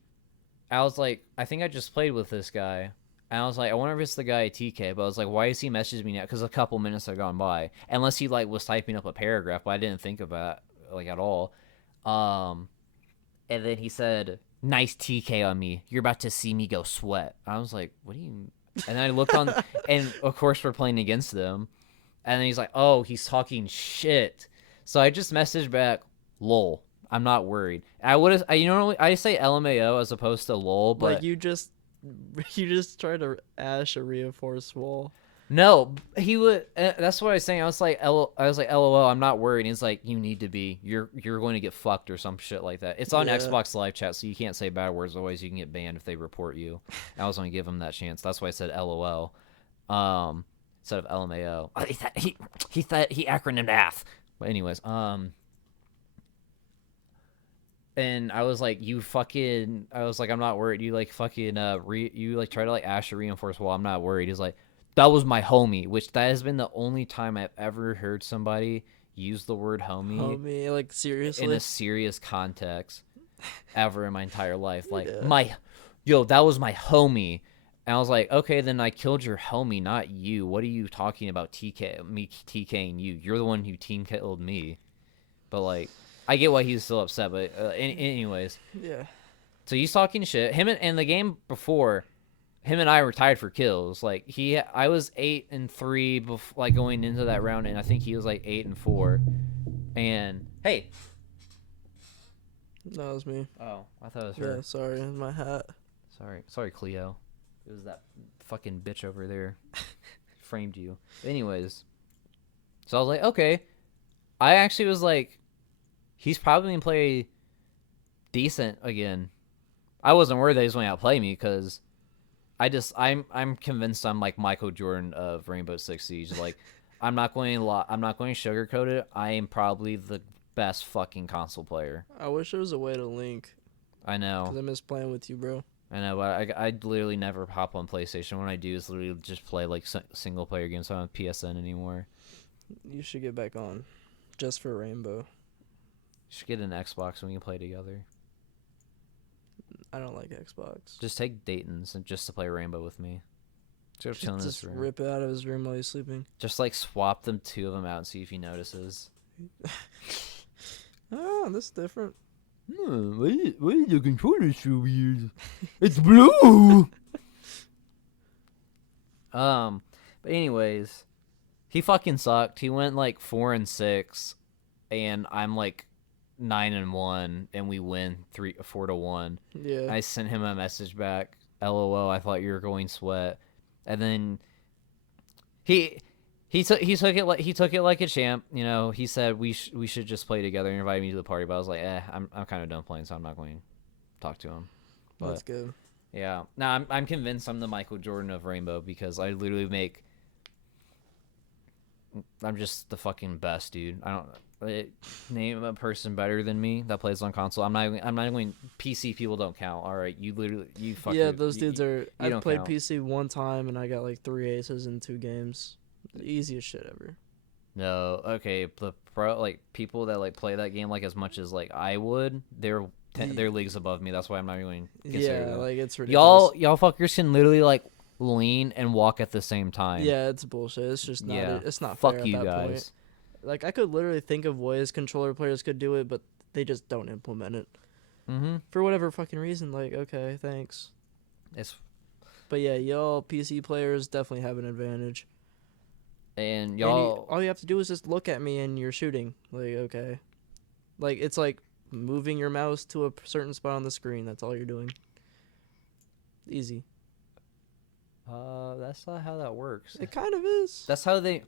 I was like, I think I just played with this guy. And I was like, I wonder if it's the guy at TK, but I was like, why is he messaging me now? Because a couple minutes had gone by, unless he like was typing up a paragraph, but I didn't think about it, like at all. And then he said, "Nice TK on me. You're about to see me go sweat." I was like, "What do you?" And then I looked on, and of course we're playing against them. And then he's like, "Oh, he's talking shit." So I just messaged back, "Lol. I'm not worried." I would have, I say LMAO as opposed to lol, but Like, you just tried to ash a reinforced wall. no, he would. That's what I was saying. I was like, LOL. I'm not worried. And he's like, you need to be. You're going to get fucked or some shit like that. It's on Yeah. Xbox Live Chat, so you can't say bad words. Otherwise, you can get banned if they report you. I was going to give him that chance. That's why I said LOL, instead of LMAO. He acronymed AF. But anyways, and I was like, I was like, I'm not worried. You like fucking you like try to like ash a reinforced wall. I'm not worried. He's like, that was my homie, which that has been the only time I've ever heard somebody use the word Homie, like, seriously? in a serious context ever in my entire life. Like Yeah. that was my homie. And I was like, okay, then I killed your homie, not you. What are you talking about? Me TKing you. You're the one who team killed me. But like, I get why he's still upset. But anyways, Yeah. so he's talking shit. And the game before, him and I were tied for kills. Like I was 8-3 like going into that round, and I think he was like 8-4. And hey, That was me. oh, I thought it was her. Yeah, sorry, my hat. Sorry, Cleo. It was that fucking bitch over there. Framed you. But anyways, so I was like, okay. I actually was like, he's probably gonna play decent again. I wasn't worried that he was going to outplay me because I'm convinced I'm like Michael Jordan of Rainbow Six Siege. Like, I'm not going to sugarcoat it. I am probably the best fucking console player. I wish there was a way to link, I know. because I miss playing with you, bro. I know, but I literally never hop on PlayStation. When I do, is literally just play like single player games. So I don't have PSN anymore. You should get back on, just for Rainbow. Should get an Xbox and we can play together. I don't like Xbox. Just take Dayton's and just to play Rainbow with me. Just chill in this Just room. rip it out of his room while he's sleeping. Just like swap two of them out and see if he notices. Oh, that's different. Why is the controller so weird? It's blue. But anyways, he fucking sucked. He went like 4-6, and I'm like 9-1, and we win 4-1. Yeah. I sent him a message back. LOL. I thought you were going sweat, and then he took it like a champ. You know, he said we should just play together and invite me to the party. But I was like, I'm kind of done playing, so I'm not going to talk to him. But That's good. yeah, now I'm convinced I'm the Michael Jordan of Rainbow because I literally make. I'm just the fucking best, dude. I don't name a person better than me that plays on console. I'm not going. PC people don't count. All right, you fucking. Yeah, those dudes are. You I don't played count. PC one time and I got like 3 aces in 2 games. The easiest shit ever. No, okay, the pro like people that like play that game like as much as like I would, they're leagues above me. That's why I'm not even consider Yeah, them. like it's ridiculous. Y'all fuckers can literally like lean and walk at the same time. Yeah, it's bullshit. It's just not. Yeah. It's not Fuck fair at you that guys. point. Like I could literally think of ways controller players could do it, but they just don't implement it Mm-hmm. for whatever fucking reason. Like, okay, thanks. It's But yeah, y'all PC players definitely have an advantage. and And y'all all you have to do is just look at me and you're shooting. Like, okay. Like, it's like moving your mouse to a certain spot on the screen. That's all you're doing. Easy. that's not how that works. It kind of is. That's how the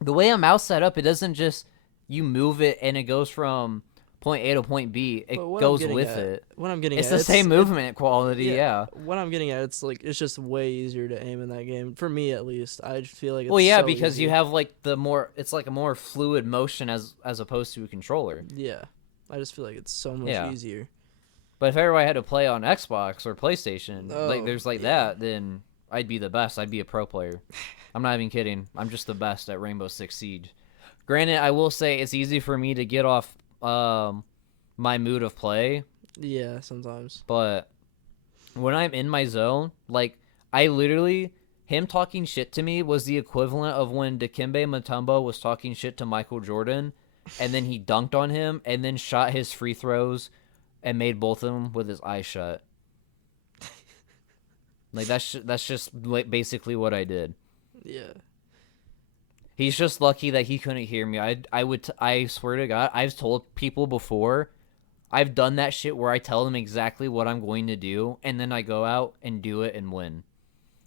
way a mouse set up, it doesn't just you move it and it goes from point A to point B. It But what I'm goes getting with at- it. What I'm getting It's at, the same movement quality, yeah. What I'm getting at, it's just way easier to aim in that game. For me, at least. I just feel like it's Well, yeah, so because easy. you have like it's like a more fluid motion as opposed to a controller. Yeah. I just feel like it's so much Yeah. easier. But if everybody had to play on Xbox or PlayStation, like Oh, there's like yeah. that, then I'd be the best. I'd be a pro player. I'm not even kidding. I'm just the best at Rainbow Six Siege. Granted, I will say it's easy for me to get off my mood of play, Yeah, sometimes. but when I'm in my zone, like I literally him talking shit to me was the equivalent of when Dikembe Mutombo was talking shit to Michael Jordan, and then he dunked on him and then shot his free throws and made both of them with his eyes shut. Like that's just like basically what I did. Yeah. He's just lucky that he couldn't hear me. I swear to God, I've told people before. I've done that shit where I tell them exactly what I'm going to do, and then I go out and do it and win.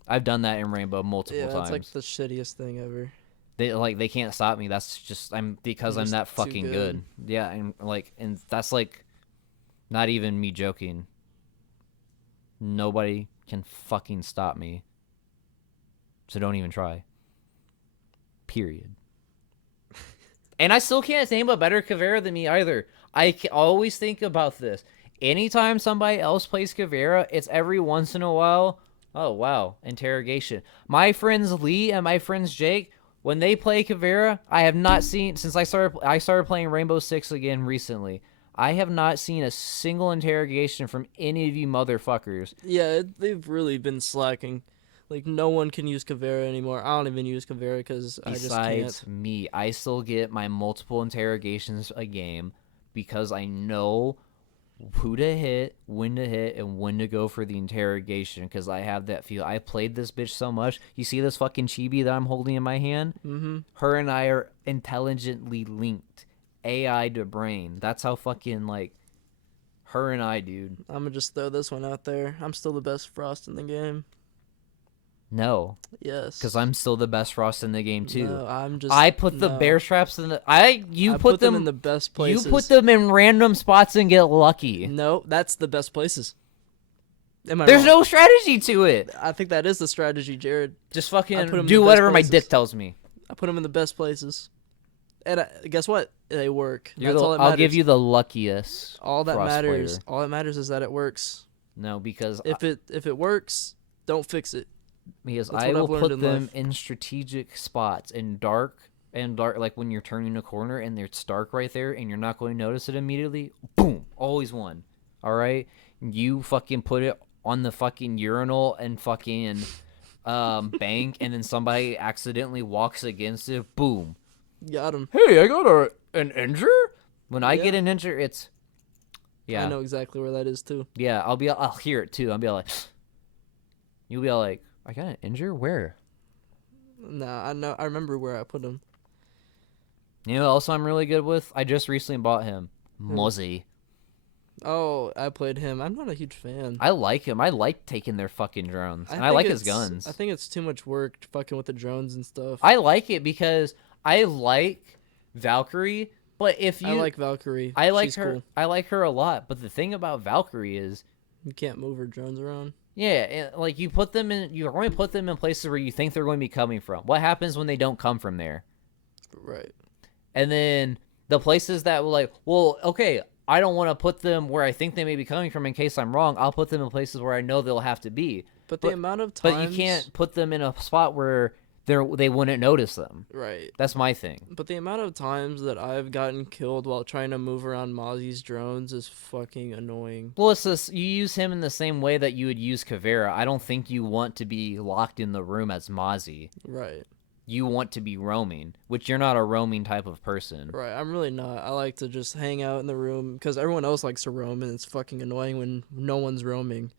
I've done that in Rainbow multiple Yeah, times. it's like the shittiest thing ever. They can't stop me. That's just because You're I'm just that too fucking good. Yeah, and that's like not even me joking. Nobody can fucking stop me. So don't even try. Period. And I still can't name a better Caveira than me either. I always think about this. Anytime somebody else plays Caveira, it's every once in a while. Oh, wow. Interrogation. My friends Lee and my friends Jake, when they play Caveira, I have not seen, since I started playing Rainbow Six again recently, I have not seen a single interrogation from any of you motherfuckers. Yeah, they've really been slacking. Like, no one can use Caveira anymore. I don't even use Caveira because I just Besides can't. me, I still get my multiple interrogations a game because I know who to hit, when to hit, and when to go for the interrogation because I have that feel. I played this bitch so much. You see this fucking chibi that I'm holding in my hand? Mm-hmm. Her and I are intelligently linked. AI to brain. That's how fucking, like, her and I, dude. I'm gonna just throw this one out there. I'm still the best Frost in the game. No, Yes. because I'm still the best Frost in the game, too. No, I'm just. I put the no. bear traps in the... You I put them in the best places. You put them in random spots and get lucky. No, that's the best places. Am I There's wrong? no strategy to it. I think that is the strategy, Jared. Just I put 'em fucking in do the best whatever my places. dick tells me. I put them in the best places. And guess what? They work. That's all that I'll matters. give you the luckiest. all that Frost matters. player. All that matters is that it works. No, because If it works, don't fix it. because That's I what I've will learned put in them life. in strategic spots in dark, like when you're turning a corner and it's dark right there and you're not going to notice it immediately. Boom, always one. All right, you fucking put it on the fucking urinal and fucking bank, and then somebody accidentally walks against it. Boom. Got him. Hey, I got an injure. When I get an injury, it's I yeah, know exactly where that is too. yeah. I'll hear it too. I'll be like, you'll be like, I got an injury. Where? Nah, I know. I remember where I put him. You know, also I'm really good with. I just recently bought him, Who? Mozzie. Oh, I played him. I'm not a huge fan. I like him. I like taking their fucking drones, I and I think like his it's I guns. think it's too much work fucking with the drones and stuff. I like it because I like Valkyrie, but if I you, like Valkyrie. I like She's her. cool. I like her a lot. But the thing about Valkyrie is, You can't move her drones around. yeah, like you put them in. You only put them in places where you think they're going to be coming from. What happens when they don't come from there? Right. And then the places that were like, well, okay, I don't want to put them where I think they may be coming from in case I'm wrong. I'll put them in places where I know they'll have to be. But the But amount of but you times. can't put them in a spot where they wouldn't notice them. Right. That's my thing. But the amount of times that I've gotten killed while trying to move around Mozzie's drones is fucking annoying. Well, it's this, you use him in the same way that you would use Kavera. I don't think you want to be locked in the room as Mozzie. Right. You want to be roaming, which you're not a roaming type of person. Right. I'm really not. I like to just hang out in the room because everyone else likes to roam, and it's fucking annoying when no one's roaming.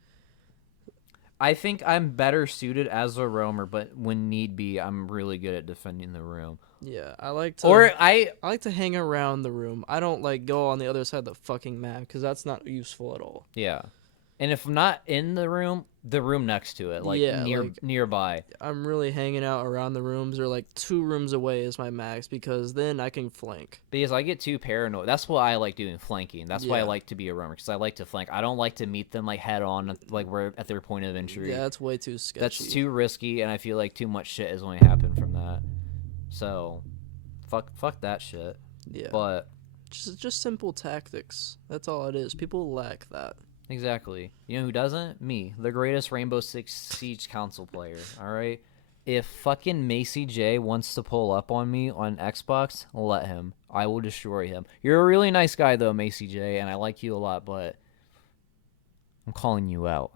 I think I'm better suited as a roamer, but when need be, I'm really good at defending the room. Yeah, I like to. Or I like to hang around the room. I don't like go on the other side of the fucking map because that's not useful at all. yeah. And if I'm not in the room next to it, like Yeah, like- nearby. I'm really hanging out around the rooms or like 2 rooms away is my max because then I can flank. Because I get too paranoid. That's why I like doing flanking. That's why I Yeah. like to be a roamer, because I like to flank. I don't like to meet them like head on, like we're at their point of entry. Yeah, that's way too sketchy. That's too risky, and I feel like too much shit is going to happen from that. So, fuck that shit. Yeah. But Just simple tactics. That's all it is. People lack that. exactly, you know who doesn't? Me, the greatest Rainbow Six Siege console player. All right, if fucking Macy J wants to pull up on me on Xbox, let him. I will destroy him. You're a really nice guy though, Macy J, and I like you a lot, but I'm calling you out.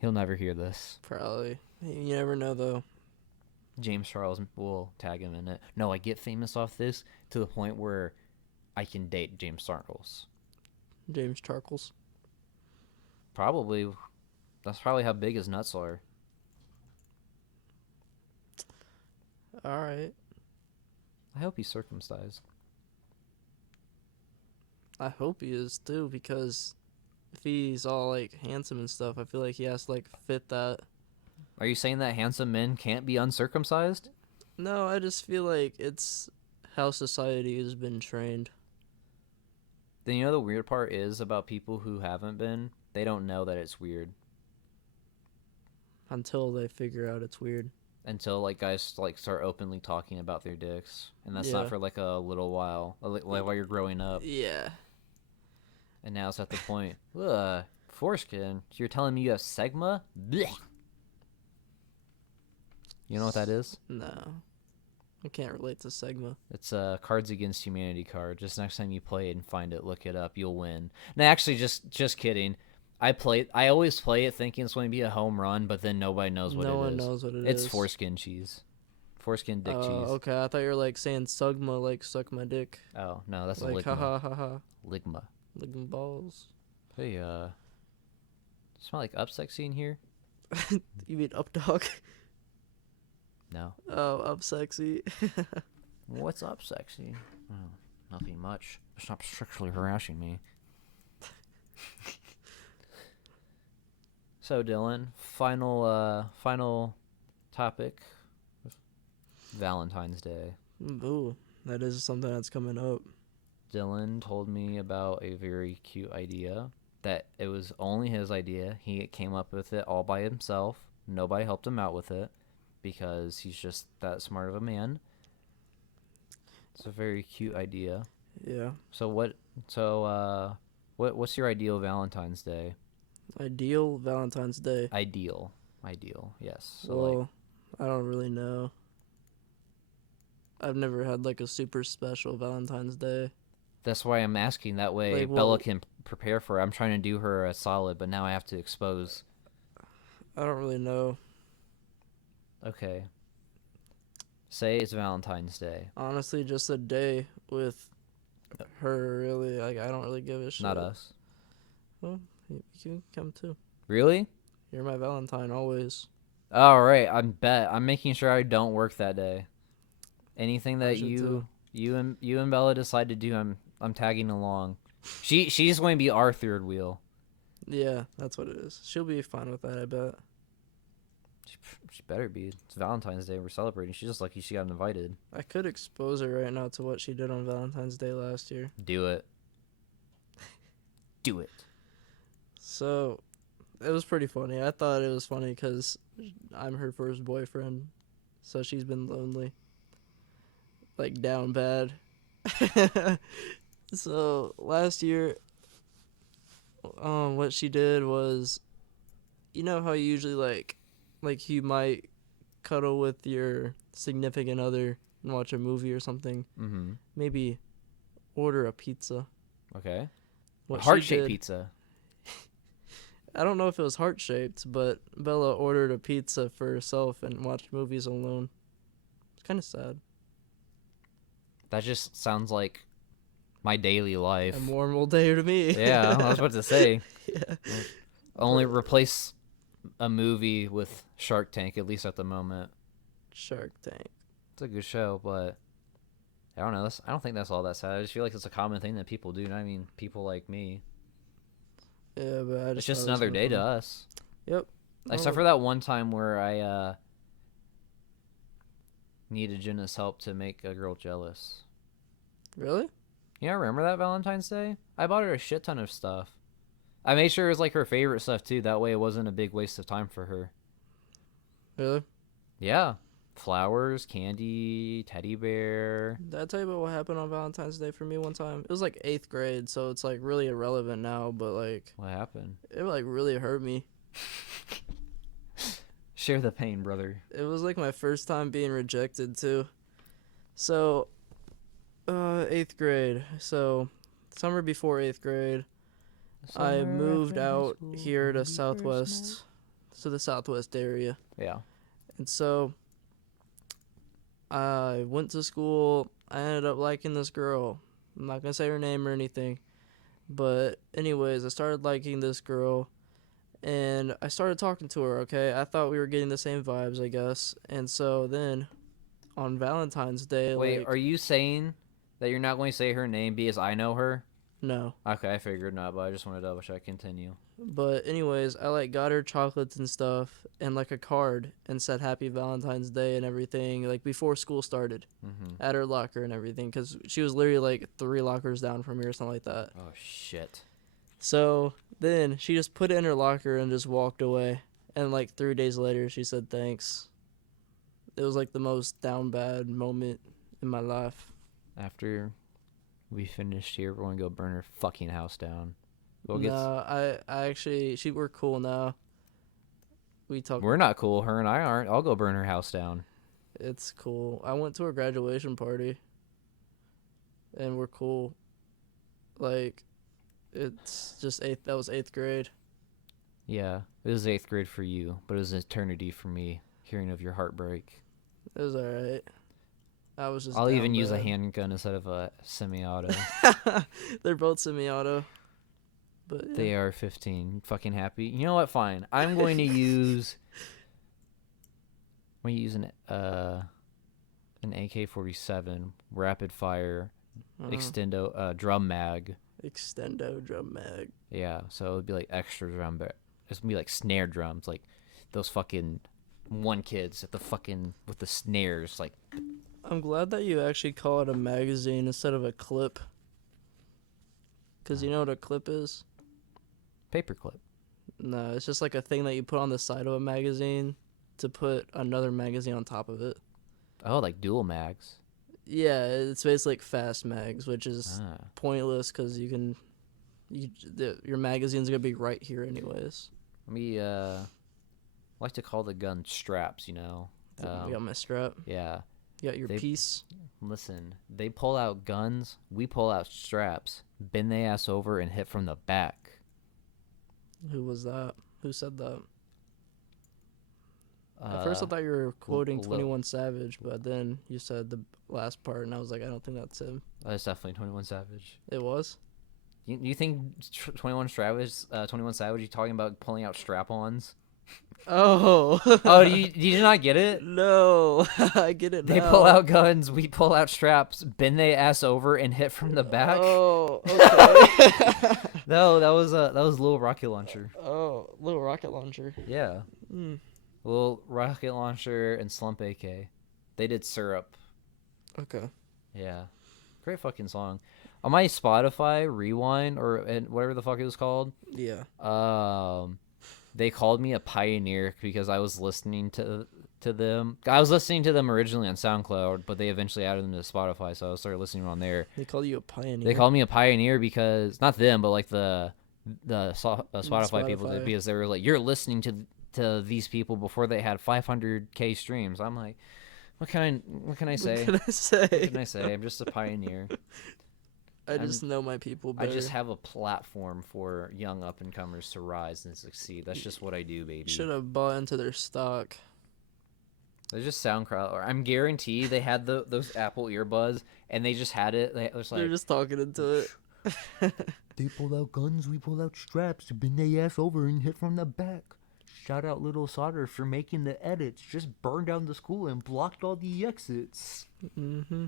He'll never hear this. Probably. You never know though. James Charles will tag him in it. No, I get famous off this to the point where I can date James Charles. James Charles. Probably. That's probably how big his nuts are. All right. I hope he's circumcised. I hope he is too because if he's all like handsome and stuff, I feel like he has to like fit that. Are you saying that handsome men can't be uncircumcised? No, I just feel like it's how society has been trained. Then you know the weird part is about people who haven't been, they don't know that it's weird Until they figure out it's weird. until like guys like start openly talking about their dicks, and that's not Yeah. for like a little while, like while you're growing up. Yeah. And now it's at the point, foreskin. You're telling me you have Sigma? Blech. You know what that is? No. I can't relate to Sigma. It's a Cards Against Humanity card. Just next time you play it and find it, look it up. You'll win. No, actually, just kidding. I always play it thinking it's going to be a home run, but then nobody knows what it is. No one knows what it is. It's foreskin cheese. Foreskin dick cheese. Okay. I thought you were like saying Sugma, like suck my dick. Oh, no, that's Like, a ha ligma. ha ha ha. Ligma. Licking balls. Hey, smell like up sexy in here? You mean up dog? No. Oh, up sexy. What's up, sexy? Oh, nothing much. Stop sexually harassing me. So, Dylan, final topic. Valentine's Day. Ooh, that is something that's coming up. Dylan told me about a very cute idea that it was only his idea. He came up with it all by himself. Nobody helped him out with it because he's just that smart of a man. It's a very cute idea. Yeah. What's your ideal Valentine's Day? Ideal Valentine's Day. Ideal, yes. So Well, I don't really know. I've never had like a super special Valentine's Day. that's why I'm asking. That way Like, Bella well- can prepare for it. I'm trying to do her a solid, but now I have to expose. I don't really know. Okay. Say it's Valentine's Day. Honestly, just a day with her. Really, like I don't really give a shit. Not us. Well, you can come too. Really? You're my Valentine always. All right. I'm making sure I don't work that day. Anything I that should too. you and Bella decide to do, I'm tagging along. She's going to be our third wheel. Yeah, that's what it is. She'll be fine with that, I bet. She better be. It's Valentine's Day. We're celebrating. She's just lucky she got invited. I could expose her right now to what she did on Valentine's Day last year. Do it. Do it. So, it was pretty funny. I thought it was funny because I'm her first boyfriend, so she's been lonely. Like, down bad. So, last year, what she did was, you know how you usually, like you might cuddle with your significant other and watch a movie or something? Mm-hmm. Maybe order a pizza. Okay. What Heart-shaped pizza. I don't know if it was heart-shaped, but Bella ordered a pizza for herself and watched movies alone. It's kind of sad. That just sounds like my daily life. A normal day to me. Yeah, I was about to say. Yeah. Only replace a movie with Shark Tank, at least at the moment. Shark Tank. It's a good show, but I don't know. I don't think that's all that sad. I just feel like it's a common thing that people do. I mean, people like me. Yeah, but I It's just thought it was another day to fun. us. Yep. Except for that one time where I needed Jenna's help to make a girl jealous. Really? Yeah, remember that Valentine's Day? I bought her a shit ton of stuff. I made sure it was like her favorite stuff too. That way it wasn't a big waste of time for her. Really? Yeah. Flowers, candy, teddy bear. Did I tell you about what happened on Valentine's Day for me one time? It was like 8th grade, so it's like really irrelevant now, but like What happened? it like really hurt me. Share the pain, brother. It was like my first time being rejected too. So 8th grade. So summer before 8th grade, I moved out here to Southwest, to the Southwest area. Yeah. And so I went to school. I ended up liking this girl. I'm not going to say her name or anything. But anyways, I started liking this girl. And I started talking to her, okay? I thought we were getting the same vibes, I guess. And so then on Valentine's Day, Wait, like... are you saying that you're not going to say her name because I know her? No. Okay, I figured not, but I just wanted to double check. Continue. But anyways, I like got her chocolates and stuff and like a card and said Happy Valentine's Day and everything, like before school started, at her locker and everything, because she was literally like 3 lockers down from me or something like that. Oh, shit. So then she just put it in her locker and just walked away. And like 3 days later, she said thanks. It was like the most down bad moment in my life. After we finished here, we're going to go burn her fucking house down. No, I actually, we're cool now. We talk. We're not cool. Her and I aren't. I'll go burn her house down. It's cool. I went to her graduation party. And we're cool. Like, it's just that was 8th grade. Yeah, it was 8th grade for you, but it was an eternity for me, hearing of your heartbreak. It was alright. I was just I'll down even use a bad. handgun instead of a semi-auto. They're both semi-auto. But yeah. They are 15. Fucking happy. You know what? Fine. I'm going to use... I'm going to use an AK-47 rapid fire extendo drum mag. Extendo drum mag. Yeah, so it would be like extra drum, but it's gonna be like snare drums, like those fucking one kids at the fucking with the snares, like. I'm glad that you actually call it a magazine instead of a clip. Cause you know what a clip is? Paperclip. No, it's just like a thing that you put on the side of a magazine to put another magazine on top of it. Oh, like dual mags. Yeah, it's basically like fast mags, which is pointless because your magazine's gonna be right here anyways. We like to call the gun straps, you know. You got my strap. Yeah. You got your piece. Listen, they pull out guns, we pull out straps, bend they ass over and hit from the back. Who was that? Who said that? At first, I thought you were quoting Lil- 21 Savage, but then you said the last part, and I was like, I don't think that's him. That's definitely 21 Savage. It was? You think 21 Savage, you talking about pulling out strap-ons? Oh. Oh, did you not get it? No. I get it They now. pull out guns, we pull out straps, bend they ass over, and hit from the back. Oh, okay. No, that was Little Rocket Launcher. Oh, little rocket launcher. Yeah, Mm. Little Rocket Launcher and Slump AK. They did Syrup. Okay. Yeah, great fucking song. On my Spotify Rewind and whatever the fuck it was called, Yeah. they called me a pioneer because I was listening to them. I was listening to them originally on SoundCloud, but they eventually added them to Spotify, so I started listening on there. They call you a pioneer. They called me a pioneer because not them, but like the Spotify people did, Spotify. because they were like, "You're listening to these people before they had 500K streams." I'm like, what can I say? What can I say? What can I say? I'm just a pioneer. I just know my people I better. just have a platform for young up and comers to rise and succeed. That's just what I do, baby. Should have bought into their stock. They're just SoundCloud. Or I'm guaranteed they had those Apple earbuds and they just had it. They was like, They're just talking into it. they pull out guns, we pull out straps to bend their ass over and hit from the back. Shout out Little Solder for making the edits. Just burned down the school and blocked all the exits. Mm-hmm.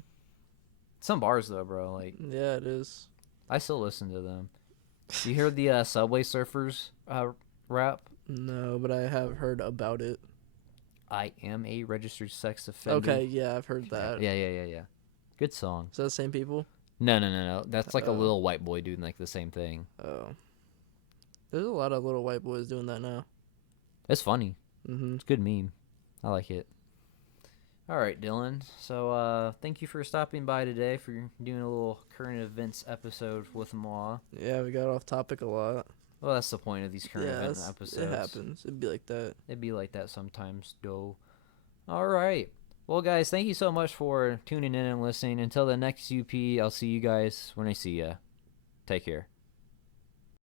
Some bars though, bro. Like, Yeah, it is. I still listen to them. You hear the Subway Surfers rap? No, but I have heard about it. I am a registered sex offender. Okay, yeah, I've heard that. Yeah. Good song. Is that the same people? No. That's like a Oh. little white boy doing like the same thing. Oh. There's a lot of little white boys doing that now. It's funny. Mm-hmm. It's a good meme. I like it. All right, Dylan. So thank you for stopping by today for doing a little current events episode with Ma. Yeah, we got off topic a lot. Well, that's the point of these current event episodes. It happens. It'd be like that. It'd be like that sometimes, though. All right. Well, guys, thank you so much for tuning in and listening. Until the next UP, I'll see you guys when I see ya. Take care.